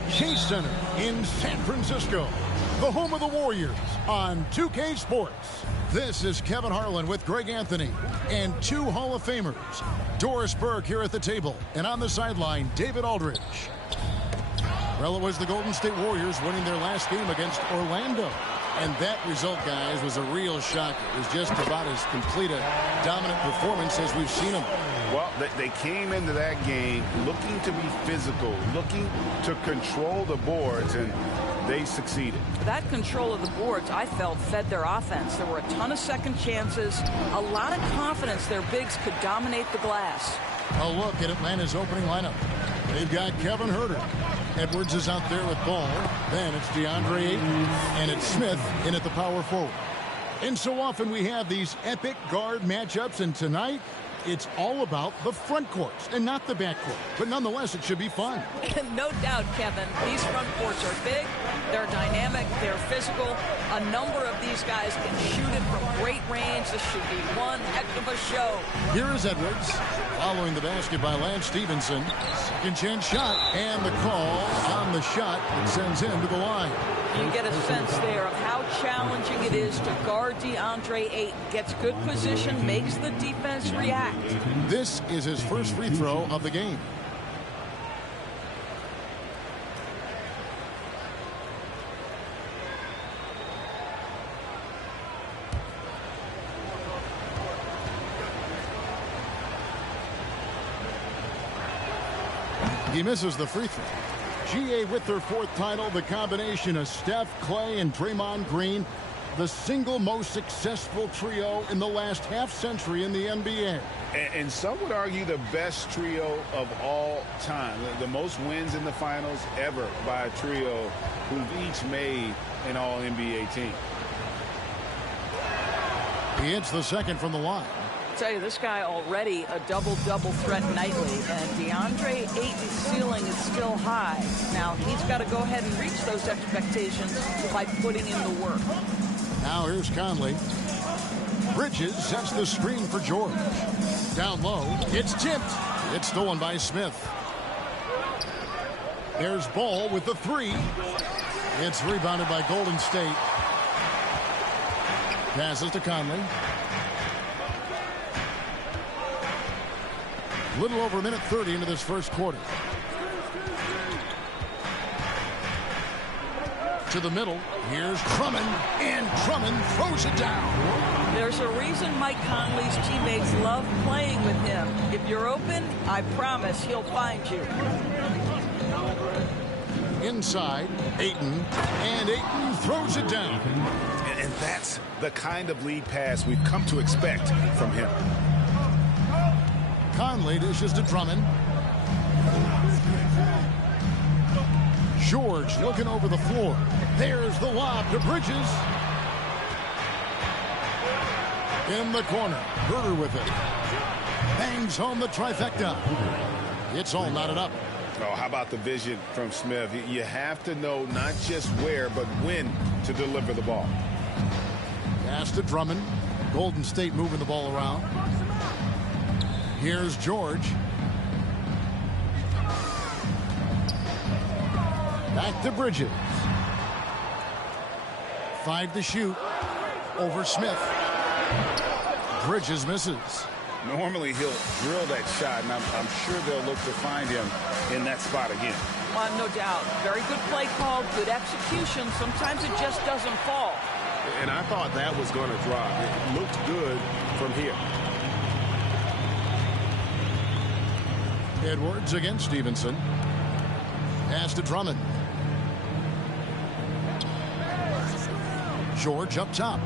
at Chase Center in San Francisco, the home of the Warriors on 2K Sports. This is Kevin Harlan with Greg Anthony and two Hall of Famers, Doris Burke here at the table, and on the sideline, David Aldridge. Well, it was the Golden State Warriors winning their last game against Orlando. And that result, guys, was a real shocker. It was just about as complete a dominant performance as we've seen them. Well, they came into that game looking to be physical, looking to control the boards, and they succeeded. That control of the boards, I felt, fed their offense. There were a ton of second chances, a lot of confidence their bigs could dominate the glass. A look at Atlanta's opening lineup. They've got Kevin Huerter. Edwards is out there with ball. Then it's DeAndre Ayton, and it's Smith in at the power forward. And so often we have these epic guard matchups, and tonight it's all about the front courts and not the back court. But nonetheless, it should be fun. No doubt, Kevin. These front courts are big, they're dynamic, they're physical. A number of these guys can shoot it from great range. This should be one heck of a show. Here is Edwards, following the basket by Lance Stevenson. Second chance shot, and the call on the shot that sends him to the line. You get a sense there of how challenging it is to guard DeAndre Ayton. Gets good position, makes the defense react. This is his first free throw of the game. He misses the free throw. GA with their fourth title, the combination of Steph, Clay, and Draymond Green, the single most successful trio in the last half-century in the NBA. And some would argue the best trio of all time. The most wins in the finals ever by a trio who've each made an All-NBA team. He hits the second from the line. Tell you, this guy already a double-double threat nightly, and DeAndre Ayton's ceiling is still high. Now he's got to go ahead and reach those expectations by putting in the work. Now here's Conley. Bridges sets the screen for George. Down low, it's tipped. It's stolen by Smith. There's Ball with the three. It's rebounded by Golden State. Passes to Conley. Little over a minute 30 into this first quarter. To the middle. Here's Drummond, and Drummond throws it down. There's a reason Mike Conley's teammates love playing with him. If you're open, I promise he'll find you. Inside, Ayton, and Ayton throws it down. And that's the kind of lead pass we've come to expect from him. Conley dishes to Drummond. George looking over the floor. There's the lob to Bridges. In the corner, Huerter with it. Bangs home the trifecta. It's all knotted up. Oh, how about the vision from Smith? You have to know not just where, but when to deliver the ball. Pass to Drummond. Golden State moving the ball around. Here's George. Back to Bridges. 5 to shoot. Over Smith. Bridges misses. Normally he'll drill that shot, and I'm sure they'll look to find him in that spot again. No doubt. Very good play call, good execution. Sometimes it just doesn't fall. And I thought that was going to drop. It looked good from here. Edwards against Stevenson. Pass to Drummond. George up top.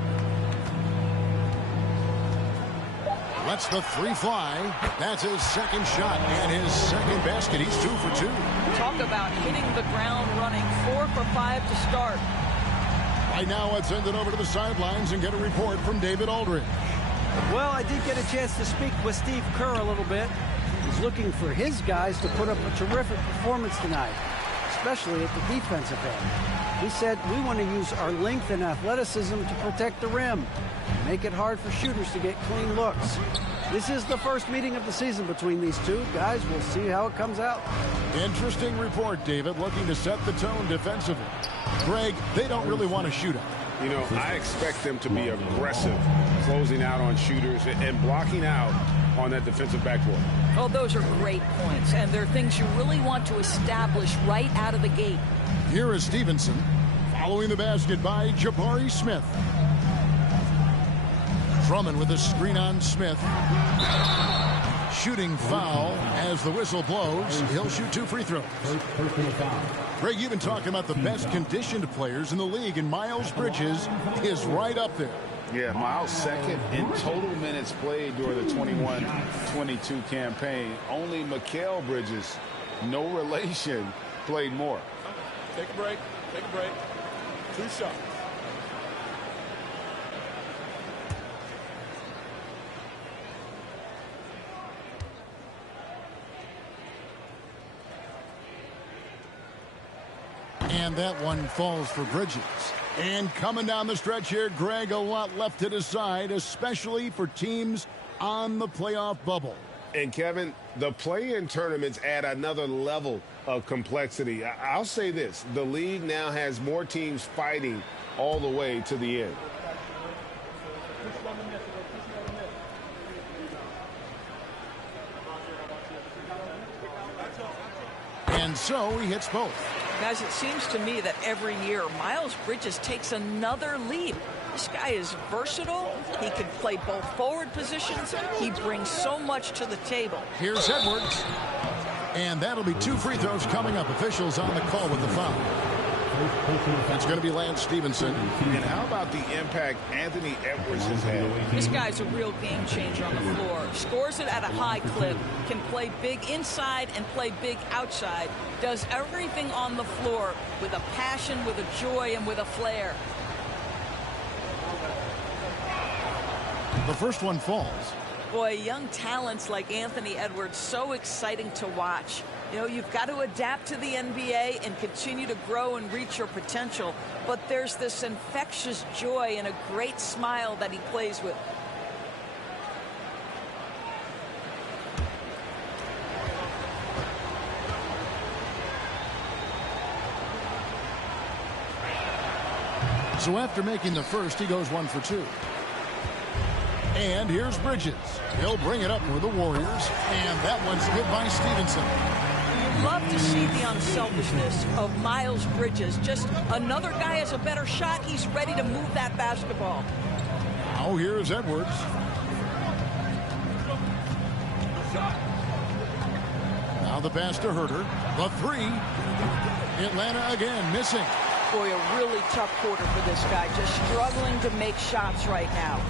Lets the three fly. That's his second shot and his second basket. He's 2 for 2. Talk about hitting the ground running. 4 for 5 to start. Right now, let's send it over to the sidelines and get a report from David Aldridge. Well, I did get a chance to speak with Steve Kerr a little bit. He's looking for his guys to put up a terrific performance tonight, especially at the defensive end. He said, we want to use our length and athleticism to protect the rim, make it hard for shooters to get clean looks. This is the first meeting of the season between these two guys. We'll see how it comes out. Interesting report, David, looking to set the tone defensively. Greg, they don't really want to shoot up. You know, I expect them to be aggressive, closing out on shooters and blocking out on that defensive backboard. Oh, those are great points, and they're things you really want to establish right out of the gate. Here is Stevenson, following the basket by Jabari Smith. Drummond with a screen on Smith. Shooting foul as the whistle blows. He'll shoot 2 free throws. Greg, you've been talking about the best conditioned players in the league, and Miles Bridges is right up there. Yeah, Miles second in total minutes played during the 21-22 campaign. Only Mikal Bridges, no relation, played more. Take a break. Take a break. 2 shots. And that one falls for Bridges. And coming down the stretch here, Greg, a lot left to decide, especially for teams on the playoff bubble. And, Kevin, the play-in tournaments add another level of complexity. I'll say this. The league now has more teams fighting all the way to the end. And so he hits both. Guys, it seems to me that every year Miles Bridges takes another leap. This guy is versatile. He can play both forward positions. He brings so much to the table. Here's Edwards. And that'll be 2 free throws coming up. Officials on the call with the foul. It's going to be Lance Stevenson. And how about the impact Anthony Edwards has had? This guy's a real game changer on the floor. Scores it at a high clip. Can play big inside and play big outside. Does everything on the floor with a passion, with a joy, and with a flair. The first one falls. Boy, young talents like Anthony Edwards, so exciting to watch. You know, you've got to adapt to the NBA and continue to grow and reach your potential. But there's this infectious joy and a great smile that he plays with. So after making the first, he goes 1 for 2. And here's Bridges. He'll bring it up for the Warriors. And that one's good by Stevenson. You love to see the unselfishness of Miles Bridges. Just another guy has a better shot. He's ready to move that basketball. Now here's Edwards. Now the pass to Herter. The 3. Atlanta again missing. Boy, a really tough quarter for this guy. Just struggling to make shots right now.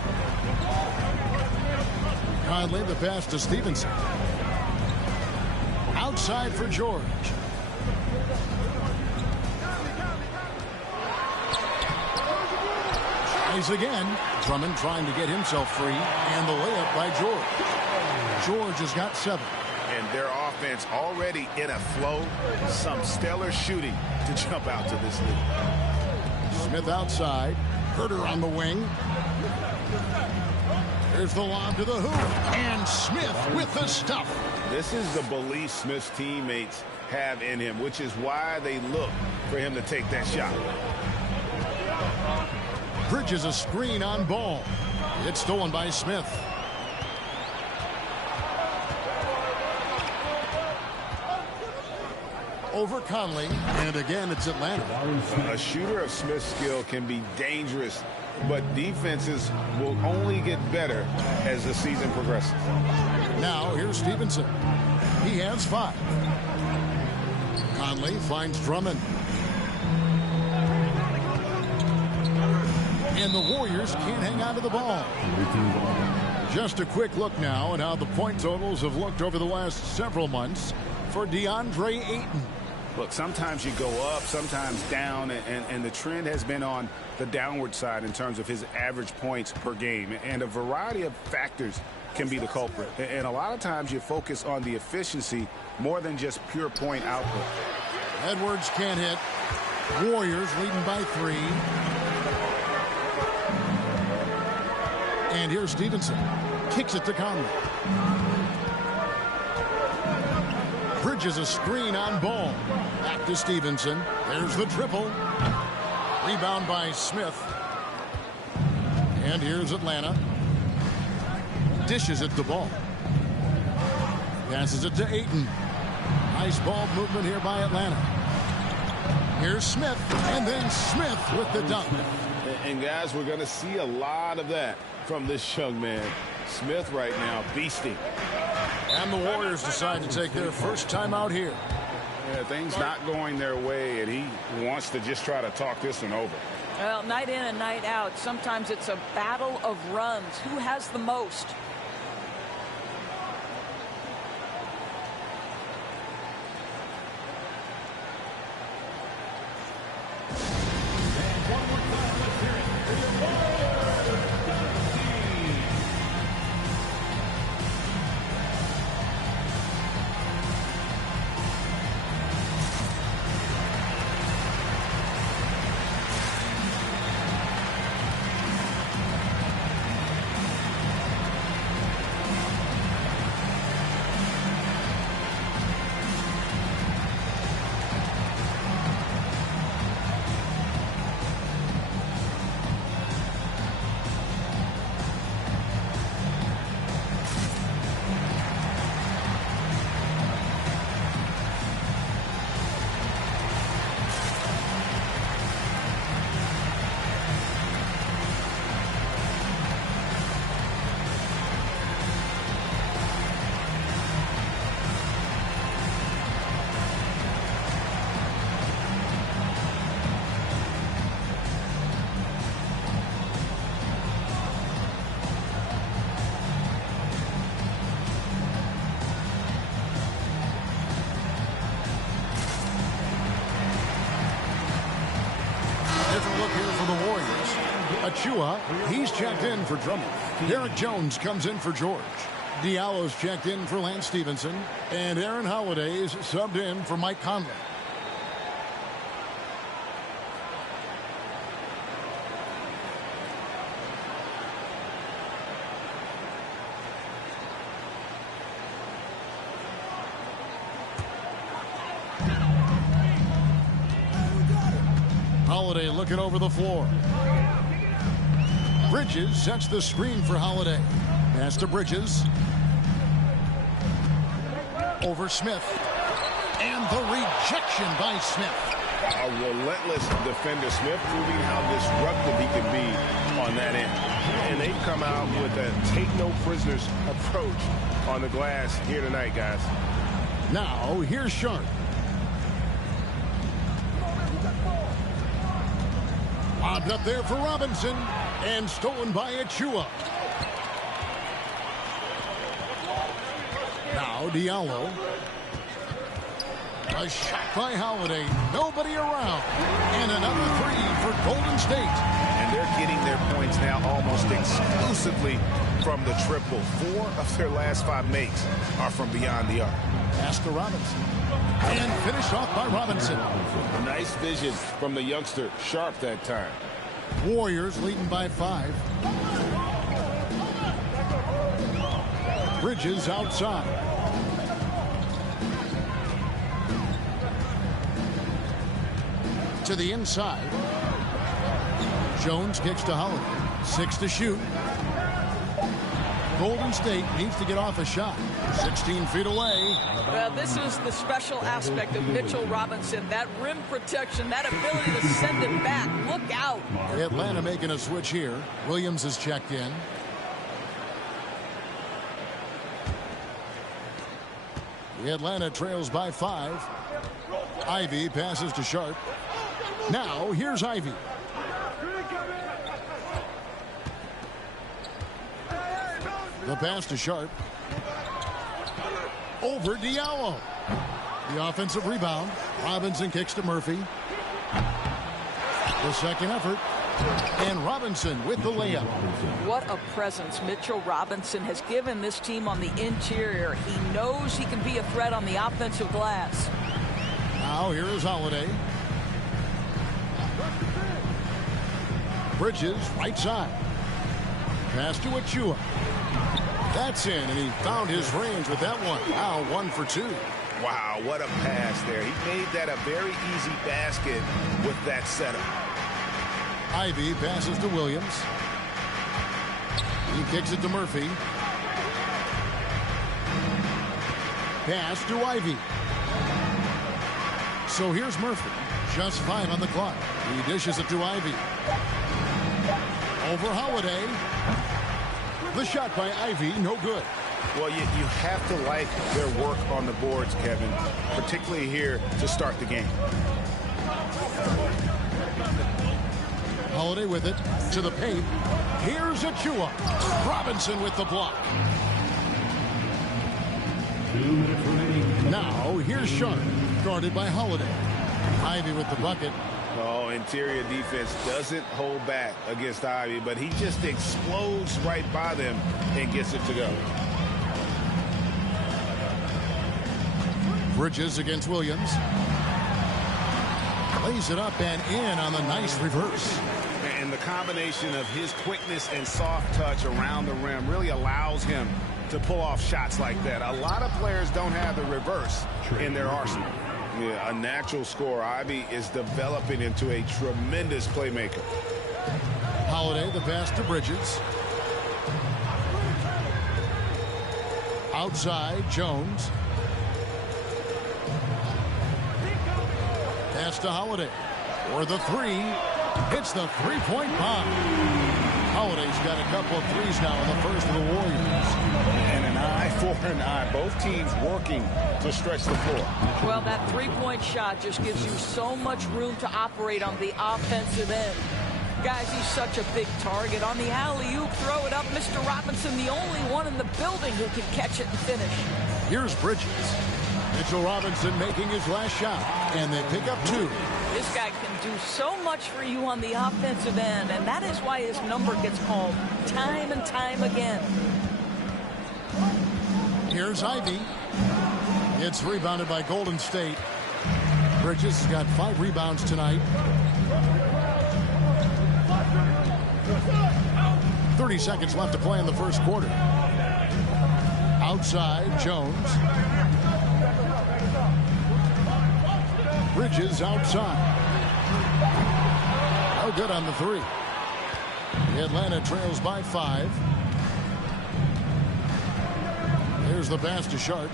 Conley, the pass to Stevenson. Outside for George. Tries again. Drummond trying to get himself free. And the layup by George. George has got 7. And their offense already in a flow. Some stellar shooting to jump out to this lead. Smith outside. Herter on the wing. There's the lob to the hoop. And Smith with the stuff. This is the belief Smith's teammates have in him, which is why they look for him to take that shot. Bridges a screen on ball. It's stolen by Smith. Over Conley, and again it's Atlanta. A shooter of Smith's skill can be dangerous, but defenses will only get better as the season progresses. Now here's Stevenson. He has 5. Conley finds Drummond. And the Warriors can't hang on to the ball. Just a quick look now at how the point totals have looked over the last several months for DeAndre Ayton. Look, sometimes you go up, sometimes down, and the trend has been on the downward side in terms of his average points per game. And a variety of factors can be the culprit. And a lot of times you focus on the efficiency more than just pure point output. Edwards can't hit. Warriors leading by 3. And here's Stevenson. Kicks it to Conley. Bridges a screen on ball. Back to Stevenson. There's the triple. Rebound by Smith. And here's Atlanta. Dishes it to Ball. Passes it to Ayton. Nice ball movement here by Atlanta. Here's Smith. And then Smith with the dunk. And guys, we're going to see a lot of that from this young man. Smith right now beasting. And the Warriors decide to take their first time out here. Yeah, things not going their way, and he wants to just try to talk this one over. Well, night in and night out, sometimes it's a battle of runs. Who has the most? Achua, he's checked in for Drummond. Derek Jones comes in for George. Diallo's checked in for Lance Stevenson. And Aaron Holiday's subbed in for Mike Conley. Holiday looking over the floor. Bridges sets the screen for Holiday. Pass to Bridges. Over Smith. And the rejection by Smith. A relentless defender. Smith proving how disruptive he can be on that end. And they've come out with a take-no-prisoners approach on the glass here tonight, guys. Now, here's Sharp. Lobbed up there for Robinson. And stolen by Achua. Now Diallo. A shot by Holiday. Nobody around. And another three for Golden State. And they're getting their points now almost exclusively from the triple. 4 of their last 5 makes are from beyond the arc. Pass to Robinson. And finished off by Robinson. Nice vision from the youngster. Sharp that time. Warriors leading by 5. Bridges outside. To the inside. Jones kicks to Holiday. 6 to shoot. Golden State needs to get off a shot. 16 feet away. Well, this is the special aspect of Mitchell Robinson. That rim protection, that ability to send it back. Look out. Atlanta making a switch here. Williams is checked in. The Atlanta trails by 5. Ivy passes to Sharp. Now, here's Ivy. The pass to Sharp. Over Diallo. The offensive rebound. Robinson kicks to Murphy. The second effort. And Robinson with the layup. What a presence Mitchell Robinson has given this team on the interior. He knows he can be a threat on the offensive glass. Now here is Holiday. Bridges right side. Pass to Achua. That's in, and he found his range with that one. Now 1 for 2. Wow, what a pass there. He made that a very easy basket with that setup. Ivy passes to Williams. He kicks it to Murphy. Pass to Ivy. So here's Murphy. Just 5 on the clock. He dishes it to Ivy. Over Holiday. The shot by Ivy, no good. Well, you have to like their work on the boards, Kevin, particularly here to start the game. Holiday with it to the paint. Here's Achua. Robinson with the block. Now here's Sharp, guarded by Holiday. Ivy with the bucket. Oh, interior defense doesn't hold back against Ivy, but he just explodes right by them and gets it to go. Bridges against Williams. Lays it up and in on the nice reverse. And the combination of his quickness and soft touch around the rim really allows him to pull off shots like that. A lot of players don't have the reverse in their arsenal. Yeah, a natural scorer. Ivy is developing into a tremendous playmaker. Holiday, the pass to Bridges. Outside, Jones. Pass to Holiday. For the 3. Hits the three-point bomb. Holiday's got a couple of threes now in the first of the Warriors. And an eye for an eye. Both teams working to stretch the floor. Well, that three-point shot just gives you so much room to operate on the offensive end. Guys, he's such a big target. On the alley-oop, throw it up. Mr. Robinson, the only one in the building who can catch it and finish. Here's Bridges. Mitchell Robinson making his last shot, and they pick up 2. This guy can do so much for you on the offensive end, and that is why his number gets called time and time again. Here's Ivy. It's rebounded by Golden State. Bridges has got 5 rebounds tonight. 30 seconds left to play in the first quarter. Outside, Jones. Bridges outside. No good on the 3. Atlanta trails by 5. Here's the pass to Sharp.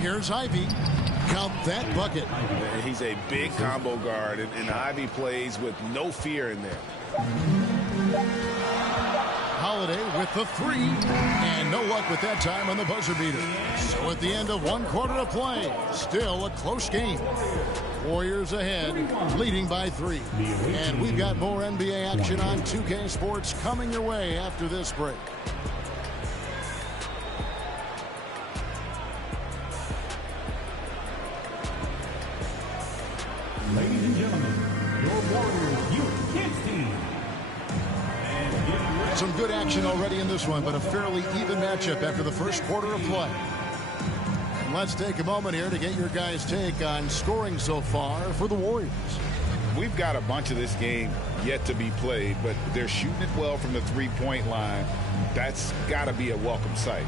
Here's Ivy. Count that bucket. He's a big combo guard, and Ivy plays with no fear in there. Holiday with the 3, and no luck with that time on the buzzer beater. So at the end of 1 quarter of play, still a close game. Warriors ahead, leading by 3. And we've got more NBA action on 2K Sports coming your way after this break. Ladies and gentlemen, your Warriors Youth Kids team. Some good action already in this one, but a fairly even matchup after the first quarter of play. And let's take a moment here to get your guys' take on scoring so far for the Warriors. We've got a bunch of this game yet to be played, but they're shooting it well from the three-point line. That's got to be a welcome sight.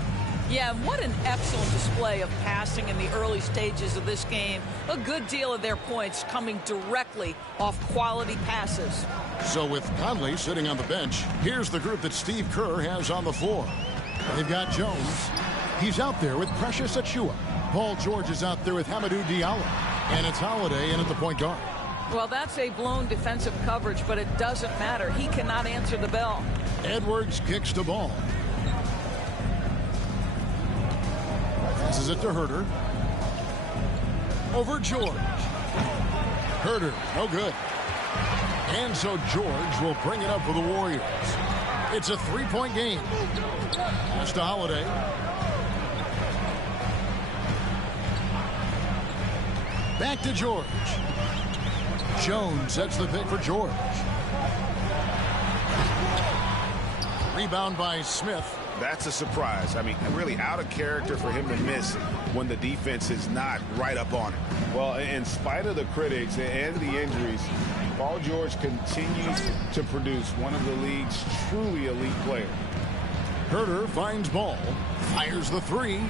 Yeah, what an excellent display of passing in the early stages of this game. A good deal of their points coming directly off quality passes. So with Conley sitting on the bench, here's the group that Steve Kerr has on the floor. They've got Jones. He's out there with Precious Achua. Paul George is out there with Hamidou Diallo. And it's Holiday in at the point guard. Well, that's a blown defensive coverage, but it doesn't matter. He cannot answer the bell. Edwards kicks the ball. Passes it to Herter. Over George. Herter, no good. And so George will bring it up for the Warriors. It's a 3-point game. Pass to Holiday. Back to George. Jones sets the pick for George. Rebound by Smith. That's a surprise. I mean, really out of character for him to miss when the defense is not right up on it. Well, in spite of the critics and the injuries, Paul George continues to produce one of the league's truly elite players. Herder finds ball, fires the three.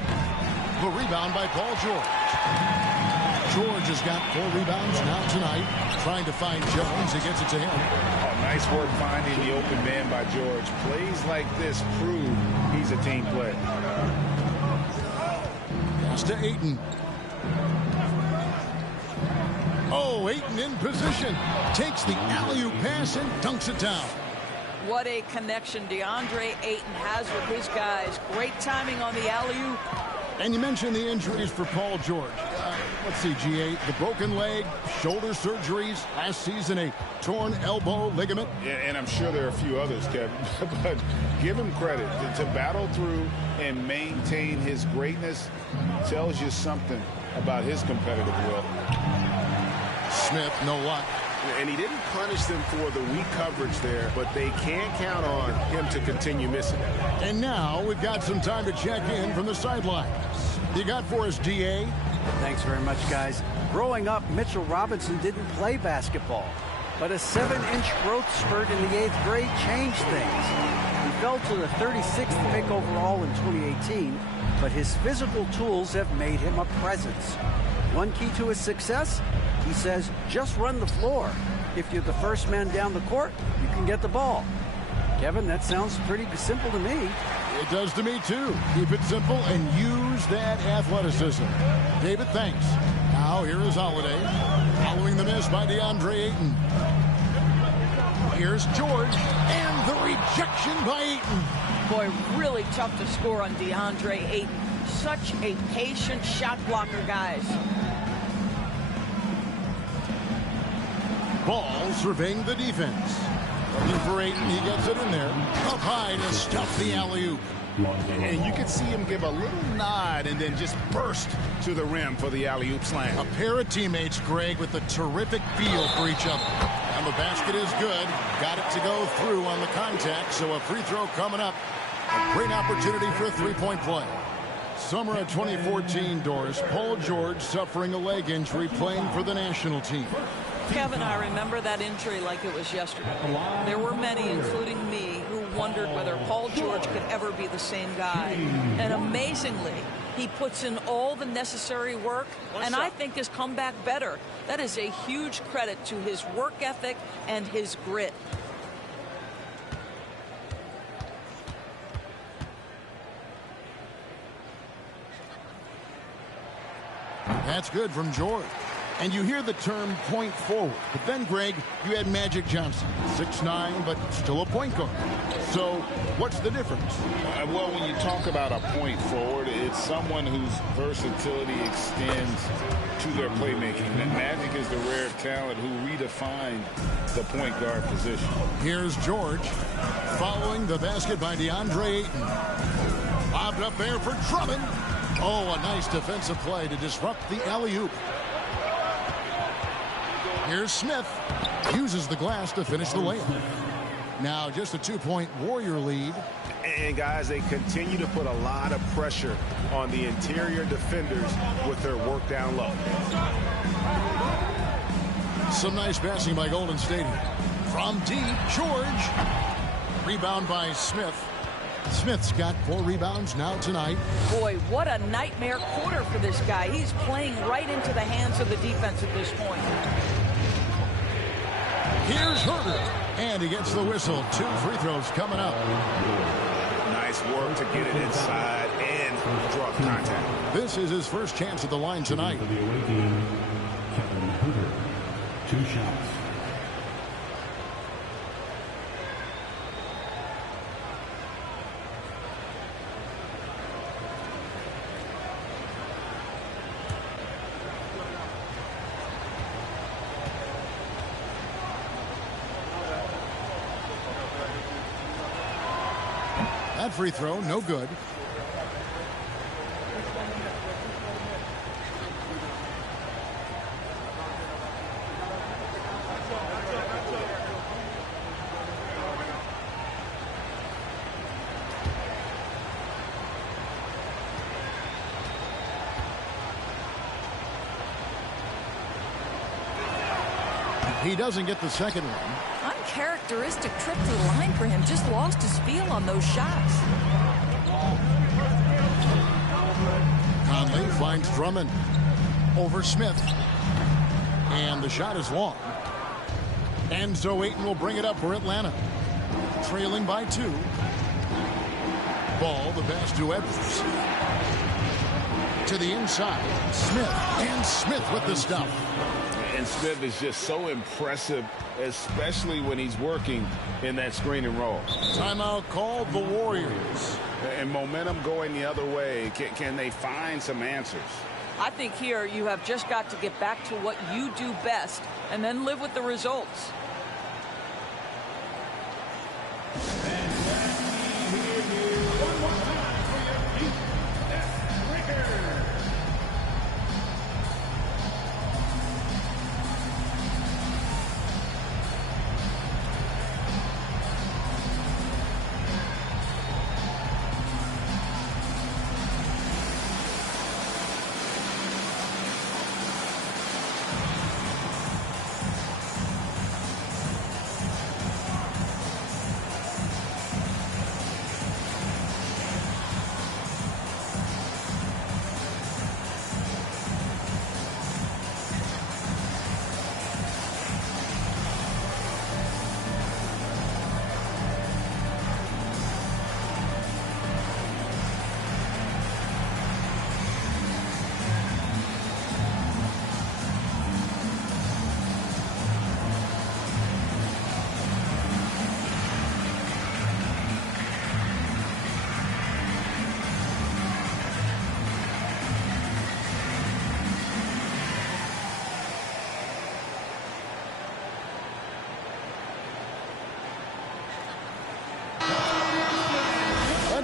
The rebound by Paul George. George has got 4 rebounds now tonight. Trying to find Jones. He gets it to him. Oh, nice work finding the open man by George. Plays like this prove he's a team player. Pass to Ayton. Oh, Ayton in position. Takes the alley-oop pass and dunks it down. What a connection DeAndre Ayton has with his guys. Great timing on the alley-oop. And you mentioned the injuries for Paul George. Let's see, G8, the broken leg, shoulder surgeries, last season a torn elbow ligament. Yeah, and I'm sure there are a few others, Kevin. But give him credit. To battle through and maintain his greatness tells you something about his competitive will. Smith, no luck. And he didn't punish them for the weak coverage there, but they can't count on him to continue missing. And now we've got some time to check in from the sidelines. You got for us, DA? Thanks very much, guys. Growing up, Mitchell Robinson didn't play basketball, but a 7-inch growth spurt in the 8th grade changed things. He fell to the 36th pick overall in 2018, but his physical tools have made him a presence. One key to his success, he says, just run the floor. If you're the first man down the court, you can get the ball. Kevin, that sounds pretty simple to me. It does to me, too. Keep it simple and use that athleticism. David, thanks. Now, here is Holiday. Following the miss by DeAndre Ayton. Here's George. And the rejection by Ayton. Boy, really tough to score on DeAndre Ayton. Such a patient shot blocker, guys. Ball surveying the defense. Looking for Ayton, he gets it in there. Up high to stuff the alley-oop. And you can see him give a little nod and then just burst to the rim for the alley-oop slam. A pair of teammates, Greg, with a terrific feel for each other. And the basket is good. Got it to go through on the contact, so a free throw coming up. A great opportunity for a three-point play. Summer of 2014, Doris. Paul George suffering a leg injury playing for the national team. Kevin, I remember that injury like it was yesterday. There were many, including me, who wondered whether Paul George could ever be the same guy. And amazingly, he puts in all the necessary work, and I think has come back better. That is a huge credit to his work ethic and his grit. That's good from George. And you hear the term point forward. But then, Greg, you had Magic Johnson, 6'9", but still a point guard. So what's the difference? Well, when you talk about a point forward, it's someone whose versatility extends to their playmaking. And Magic is the rare talent who redefined the point guard position. Here's George following the basket by DeAndre Ayton. Lobbed up there for Drummond. Oh, a nice defensive play to disrupt the alley-oop. Here's Smith. Uses the glass to finish the layup. Now just a 2-point Warrior lead. And, guys, they continue to put a lot of pressure on the interior defenders with their work down low. Some nice passing by Golden State. From deep, George. Rebound by Smith. Smith's got 4 rebounds now tonight. Boy, what a nightmare quarter for this guy. He's playing right into the hands of the defense at this point. Here's Herder, and he gets the whistle. 2 free throws coming up. Nice work to get it inside and draw contact. This is his first chance at the line tonight. For the away team, Kevin Herder. 2 shots. That free throw, no good. I'm uncharacteristic trip to the line for him. Just lost his feel on those shots. Conley finds Drummond over Smith. And the shot is long. Enzo Ayton will bring it up for Atlanta. Trailing by 2. Ball, the pass to Edwards. To the inside, Smith. And Smith with the stop. And Smith is just so impressive, especially when he's working in that screen and roll. Timeout called the Warriors. And momentum going the other way. Can they find some answers? I think here you have just got to get back to what you do best and then live with the results.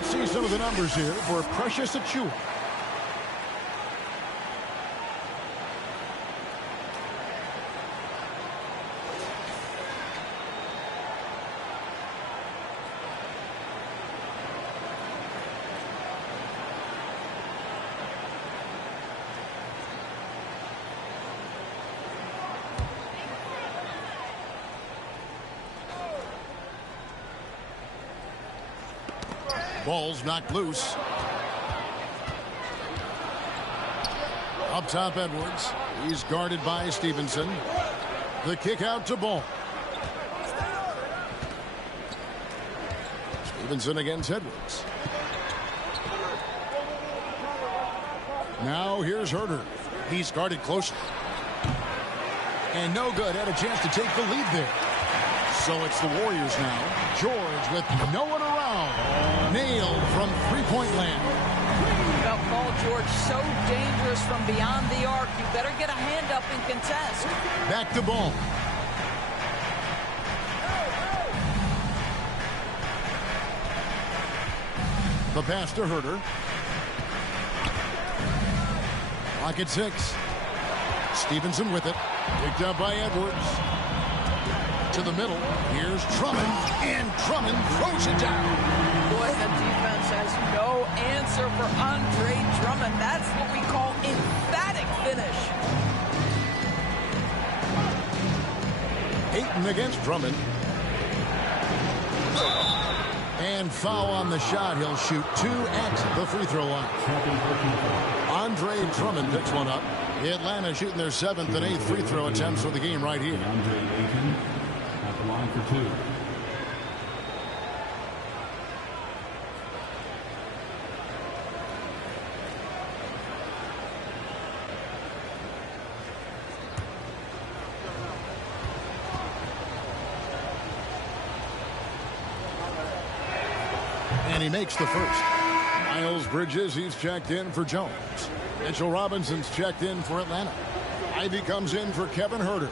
See some of the numbers here for Precious Achiuwa. Ball's knocked loose. Up top, Edwards. He's guarded by Stevenson. The kick out to Ball. Stevenson against Edwards. Now here's Herter. He's guarded closely. And no good. Had a chance to take the lead there. So it's the Warriors now. George with no one around. Nailed from three-point land. Well, Paul George, so dangerous from beyond the arc. You better get a hand up and contest. Back to Ball. The pass to Herter. Clock at 6. Stevenson with it. Picked up by Edwards. To the middle. Here's Drummond. And Drummond throws it down. Boy, the defense has no answer for Andre Drummond. That's what we call emphatic finish. Ayton against Drummond. And foul on the shot. He'll shoot 2 at the free throw line. Andre Drummond picks one up. Atlanta shooting their 7th and 8th free throw attempts for the game right here. Andre Ayton at the line for 2. And he makes the first. Miles Bridges, he's checked in for Jones. Mitchell Robinson's checked in for Atlanta. Ivy comes in for Kevin Herter.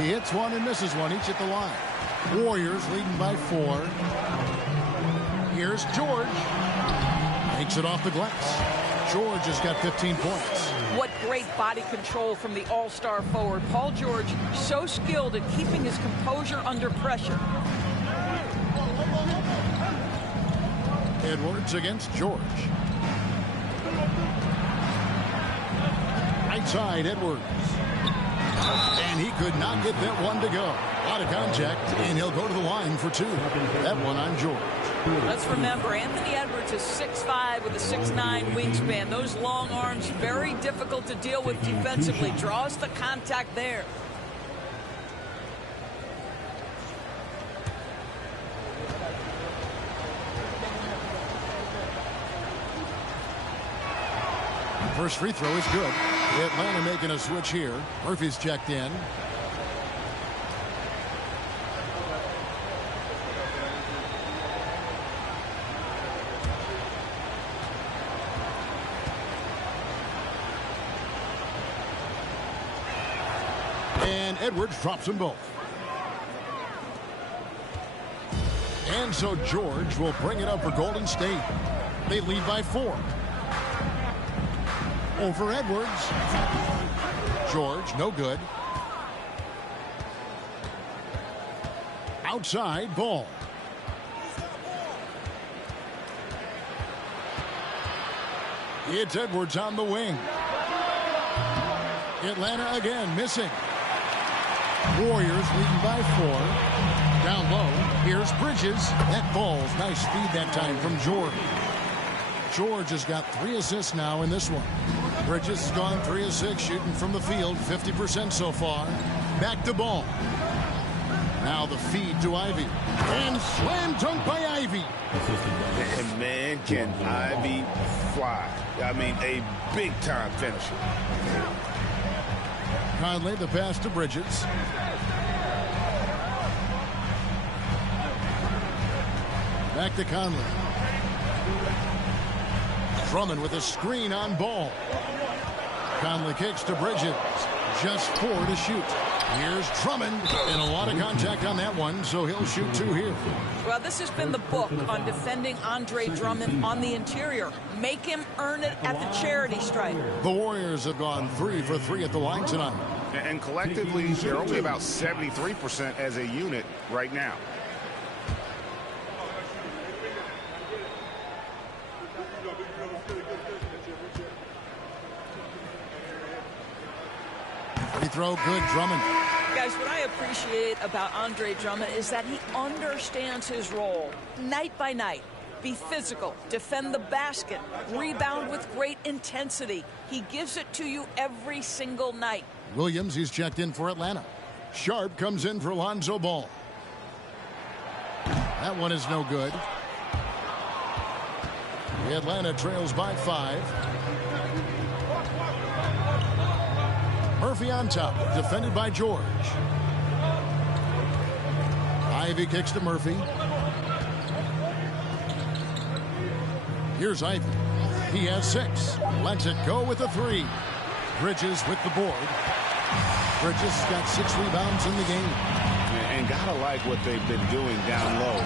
He hits one and misses one, each at the line. Warriors leading by 4. Here's George. Makes it off the glass. George has got 15 points. What great body control from the all-star forward. Paul George, so skilled at keeping his composure under pressure. Edwards against George. Right side, Edwards. And he could not get that one to go. A lot of contact, and he'll go to the line for two. That one on George. Let's remember, Anthony Edwards is 6'5" with a 6'9" wingspan. Those long arms, very difficult to deal with defensively. Draws the contact there. First free throw is good. Atlanta making a switch here. Murphy's checked in. And Edwards drops them both. And so George will bring it up for Golden State. They lead by 4. Over Edwards. George, no good. Outside, Ball. It's Edwards on the wing. Atlanta again missing. Warriors leading by 4. Down low, here's Bridges. That falls. Nice speed that time from George. George has got 3 assists now in this one. Bridges has gone 3 of 6 shooting from the field, 50% so far. Back to Ball. Now the feed to Ivy. And slam dunk by Ivy. And man, can Ivy fly. I mean, a big-time finisher. Conley, the pass to Bridges. Back to Conley. Drummond with a screen on Ball. Conley kicks to Bridges. Just 4 to shoot. Here's Drummond, and a lot of contact on that one, so he'll shoot 2 here. Well, this has been the book on defending Andre Drummond on the interior. Make him earn it at the charity stripe. The Warriors have gone 3 for 3 at the line tonight. And collectively, they're only about 73% as a unit right now. Free throw, good. Drummond. Guys, what I appreciate about Andre Drummond is that he understands his role night by night. Be physical, defend the basket, rebound with great intensity. He gives it to you every single night. Williams, he's checked in for Atlanta. Sharp comes in for Lonzo Ball. That one is no good. Atlanta trails by 5. Murphy on top, defended by George. Ivy kicks to Murphy. Here's Ivy. He has 6. Lets it go with a 3. Bridges with the board. Bridges got 6 rebounds in the game. And gotta like what they've been doing down low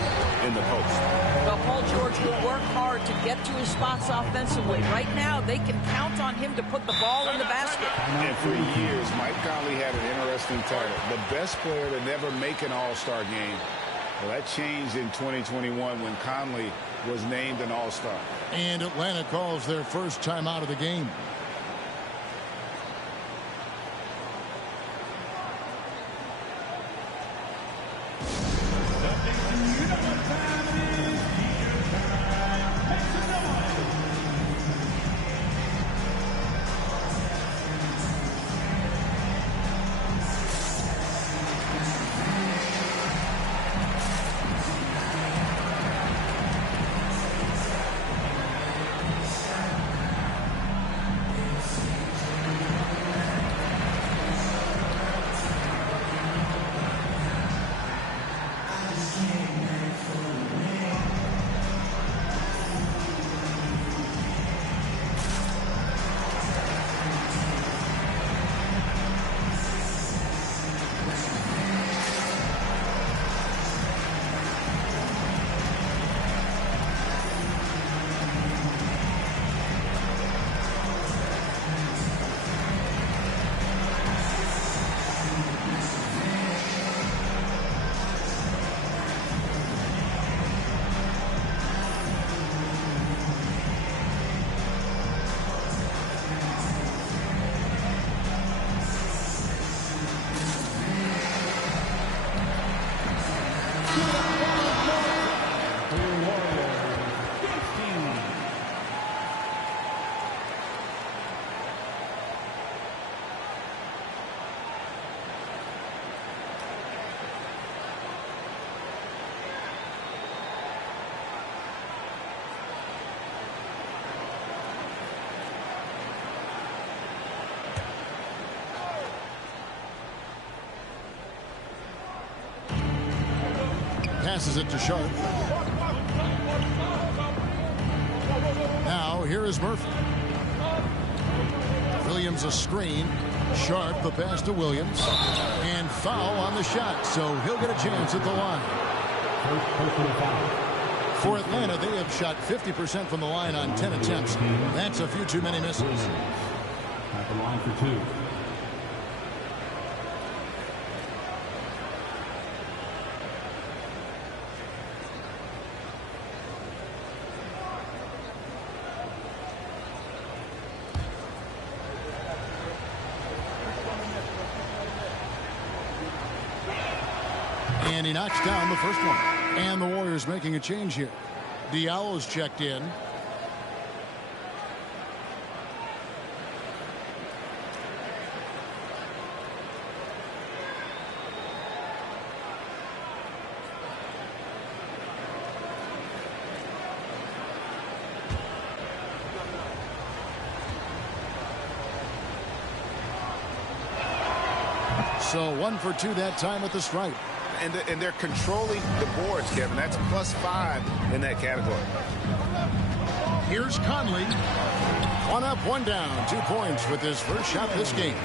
in the post. Well, Paul George will work hard to get to his spots offensively. Right now, they can count on him to put the ball in the basket. And for years, Mike Conley had an interesting title. The best player to never make an all-star game. Well, that changed in 2021 when Conley was named an all-star. And Atlanta calls their first time out of the game. passes it to Sharp. Now here is Murphy. Williams a screen. Sharp the pass to Williams. And foul on the shot, so he'll get a chance at the line. For Atlanta, they have shot 50% from the line on 10 attempts. That's a few too many misses. At the line for 2. And he knocks down the first one. And the Warriors making a change here. Diallo's checked in. So 1 for 2 that time at the stripe. And they're controlling the boards, Kevin. That's +5 in that category. Here's Conley. 1 up, 1 down. 2 points with his first shot this game.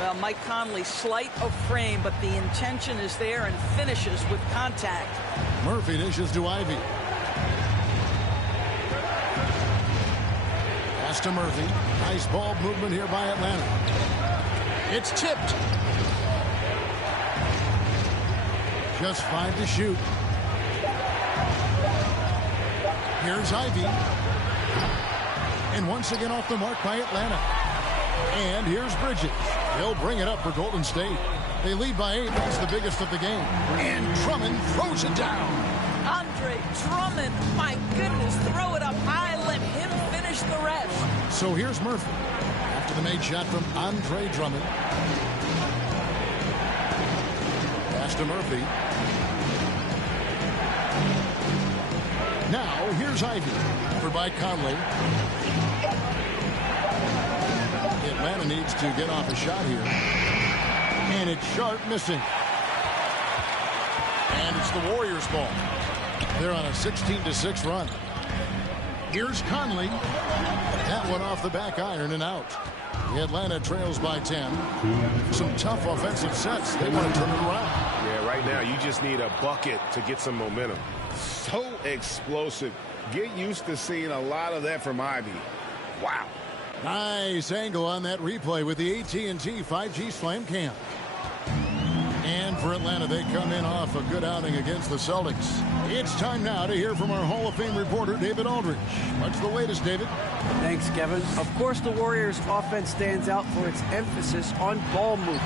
Well, Mike Conley, slight of frame, but the intention is there and finishes with contact. Murphy dishes to Ivy. Pass to Murphy. Nice ball movement here by Atlanta. It's tipped. Just 5 to shoot. Here's Ivy. And once again off the mark by Atlanta. And here's Bridges. He'll bring it up for Golden State. They lead by 8. That's the biggest of the game. And Drummond throws it down. Andre Drummond, my goodness, throw it up high. Let him finish the rest. So here's Murphy. After the made shot from Andre Drummond. Pass to Murphy. Now, here's Ivy. Covered by Conley. Atlanta needs to get off a shot here. And it's Sharp missing. And it's the Warriors' ball. They're on a 16-6 run. Here's Conley. That one off the back iron and out. Atlanta trails by 10. Some tough offensive sets. They want to turn it around. Yeah, right now you just need a bucket to get some momentum. So explosive. Get used to seeing a lot of that from Ivy. Wow. Nice angle on that replay with the AT&T 5G Slam Cam. And for Atlanta, they come in off a good outing against the Celtics. It's time now to hear from our Hall of Fame reporter, David Aldridge. What's the latest, David? Thanks, Kevin. Of course, the Warriors' offense stands out for its emphasis on ball movement.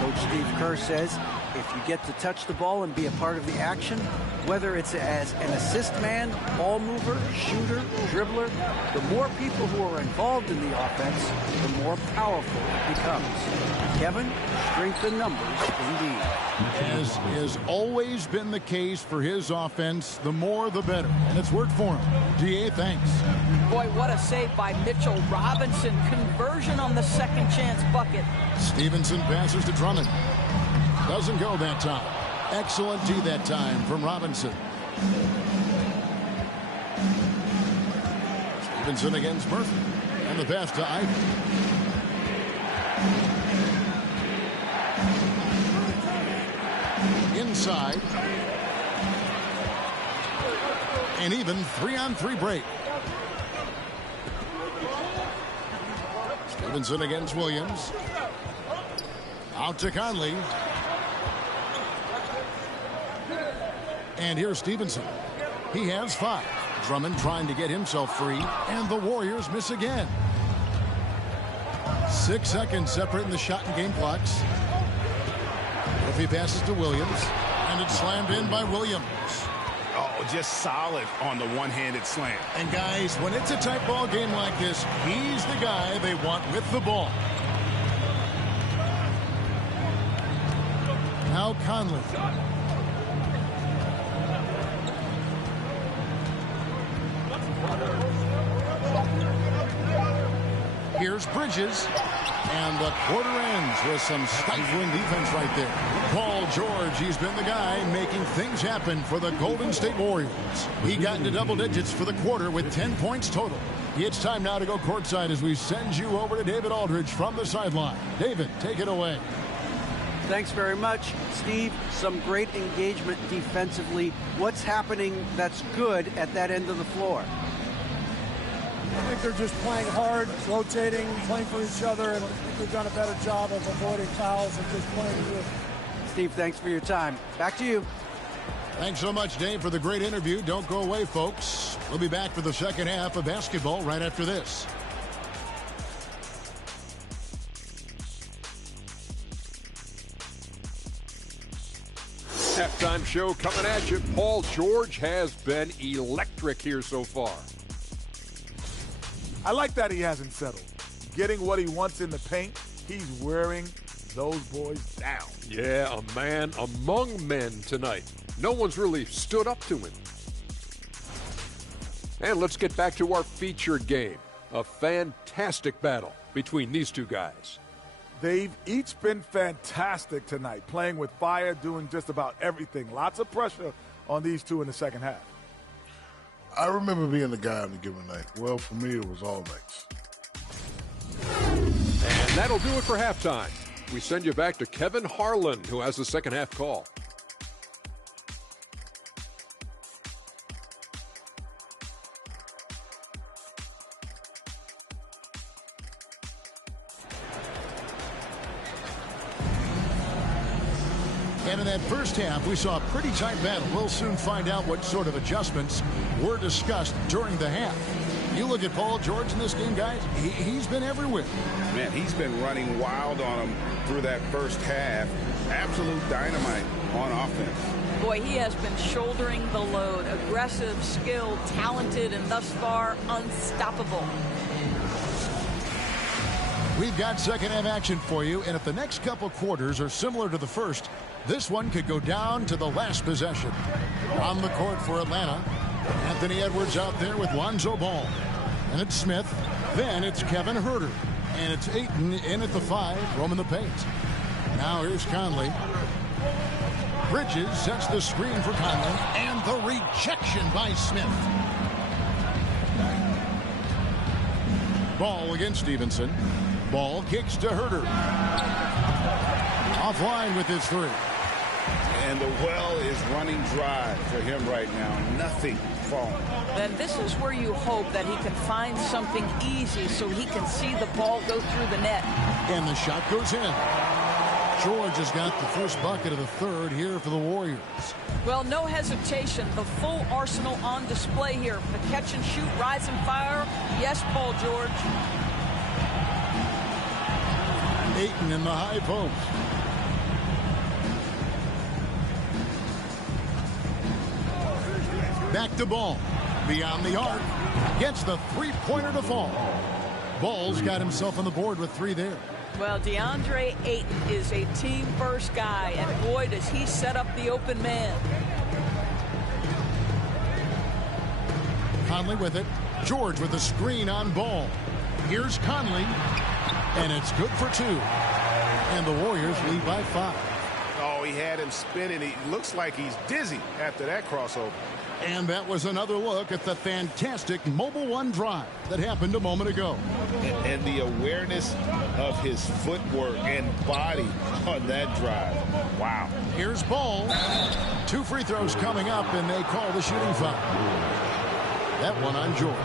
Coach Steve Kerr says, if you get to touch the ball and be a part of the action, whether it's as an assist man, ball mover, shooter, dribbler, the more people who are involved in the offense, the more powerful it becomes. Kevin, strength in numbers, indeed. As has always been the case for his offense, the more the better. And it's worked for him. DA, thanks. Boy, what a save by Mitchell Robinson. Conversion on the second chance bucket. Stevenson passes to Drummond. Doesn't go that time. Excellent D that time from Robinson. Stevenson against Murphy. And the pass to Ivy. Inside. And even 3-on-3 break. Stevenson against Williams. Out to Conley. And here's Stevenson. He has 5. Drummond trying to get himself free. And the Warriors miss again. 6 seconds separating the shot and game clocks. If he passes to Williams. And it's slammed in by Williams. Oh, just solid on the one-handed slam. And guys, when it's a tight ball game like this, he's the guy they want with the ball. Now Conley. Here's Bridges. And the quarter ends with some stifling defense right there. Paul George, he's been the guy making things happen for the Golden State Warriors. He got into double digits for the quarter with 10 points total. It's time now to go courtside as we send you over to David Aldridge from the sideline. David, take it away. Thanks very much, Steve. Some great engagement defensively. What's happening that's good at that end of the floor? I think they're just playing hard, rotating, playing for each other, and I think we've done a better job of avoiding fouls and just playing good. Steve, thanks for your time. Back to you. Thanks so much, Dave, for the great interview. Don't go away, folks. We'll be back for the second half of basketball right after this. Halftime show coming at you. Paul George has been electric here so far. I like that he hasn't settled. Getting what he wants in the paint, he's wearing those boys down. Yeah, a man among men tonight. No one's really stood up to him. And let's get back to our featured game. A fantastic battle between these two guys. They've each been fantastic tonight, playing with fire, doing just about everything. Lots of pressure on these two in the second half. I remember being the guy on a given night. Well, for me, it was all nights. And that'll do it for halftime. We send you back to Kevin Harlan, who has the second half call. And in that first half, we saw a pretty tight battle. We'll soon find out what sort of adjustments were discussed during the half. You look at Paul George in this game, guys, he's been everywhere. Man, he's been running wild on him through that first half. Absolute dynamite on offense. Boy, he has been shouldering the load. Aggressive, skilled, talented, and thus far unstoppable. We've got second half action for you, and if the next couple quarters are similar to the first, this one could go down to the last possession. On the court for Atlanta, Anthony Edwards out there with Lonzo Ball. And it's Smith. Then it's Kevin Huerter. And it's Ayton in at the 5, roaming the paint. Now here's Conley. Bridges sets the screen for Conley. And the rejection by Smith. Ball against Stevenson. Ball kicks to Huerter. Offline with his 3. And the well is running dry for him right now. Nothing falling. Then this is where you hope that he can find something easy so he can see the ball go through the net. And the shot goes in. George has got the first bucket of the third here for the Warriors. Well, no hesitation. The full arsenal on display here. The catch and shoot, rise and fire. Yes, Paul George. Ayton in the high post. Back to Ball. Beyond the arc. Gets the three-pointer to fall. Ball's got himself on the board with 3 there. Well, DeAndre Ayton is a team-first guy, and boy, does he set up the open man. Conley with it. George with the screen on Ball. Here's Conley. And it's good for 2. And the Warriors lead by 5. Oh, he had him spinning. He looks like he's dizzy after that crossover. And that was another look at the fantastic Mobile One drive that happened a moment ago. And the awareness of his footwork and body on that drive. Wow. Here's Ball. 2 free throws coming up, and they call the shooting foul. That one on George.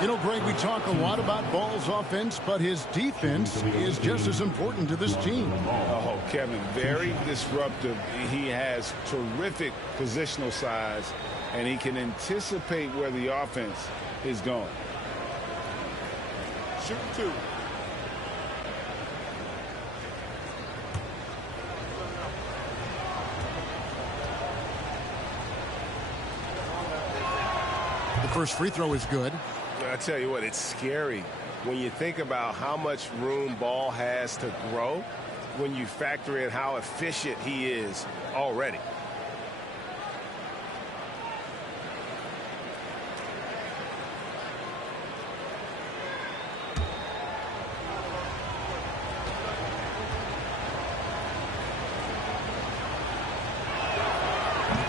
You know, Greg, we talk a lot about Ball's offense, but his defense is just as important to this team. Oh, Kevin, very disruptive. He has terrific positional size, and he can anticipate where the offense is going. Shoot 2. The first free throw is good. I tell you what, it's scary when you think about how much room Ball has to grow when you factor in how efficient he is already.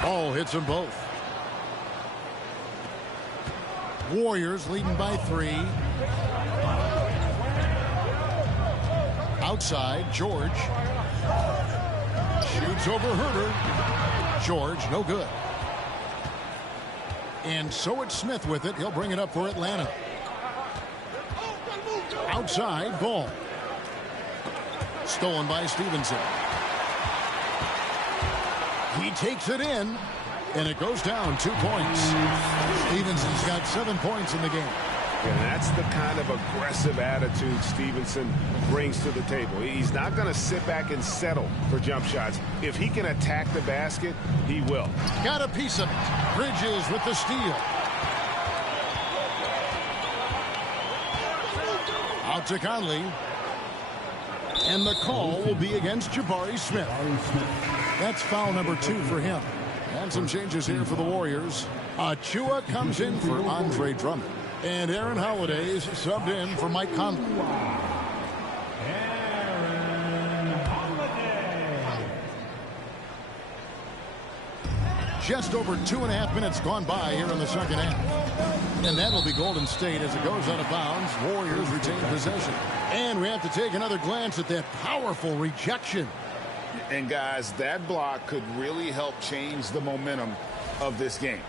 Oh, hits them both. Warriors leading by 3. Outside, George. Shoots over Herter. George, no good. And so it's Smith with it. He'll bring it up for Atlanta. Outside, Ball. Stolen by Stevenson. He takes it in, and it goes down 2 points. Stevenson's got 7 points in the game. And that's the kind of aggressive attitude Stevenson brings to the table. He's not going to sit back and settle for jump shots. If he can attack the basket, he will. Got a piece of it. Bridges with the steal. Out to Conley. And the call will be against Jabari Smith. That's foul number 2 for him. And some changes here for the Warriors. Achua comes in for Andre Drummond. And Aaron Holiday is subbed in for Mike Conley. Just over 2.5 minutes gone by here in the second half. And that'll be Golden State as it goes out of bounds. Warriors retain possession. And we have to take another glance at that powerful rejection. And guys, that block could really help change the momentum of this game.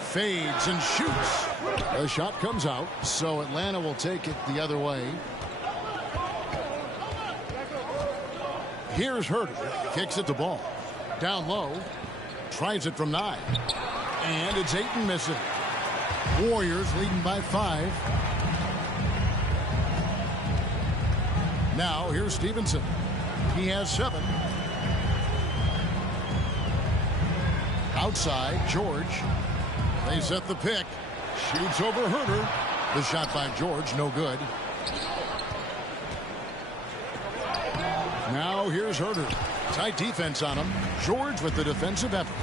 Fades and shoots. The shot comes out, so Atlanta will take it the other way. Here's Herter. Kicks it to Ball. Down low. Tries it from 9. And it's Ayton missing. Warriors leading by 5. Now here's Stevenson. He has 7. Outside, George. They set the pick. Shoots over Herter. The shot by George, no good. Now here's Herter. Tight defense on him. George with the defensive effort.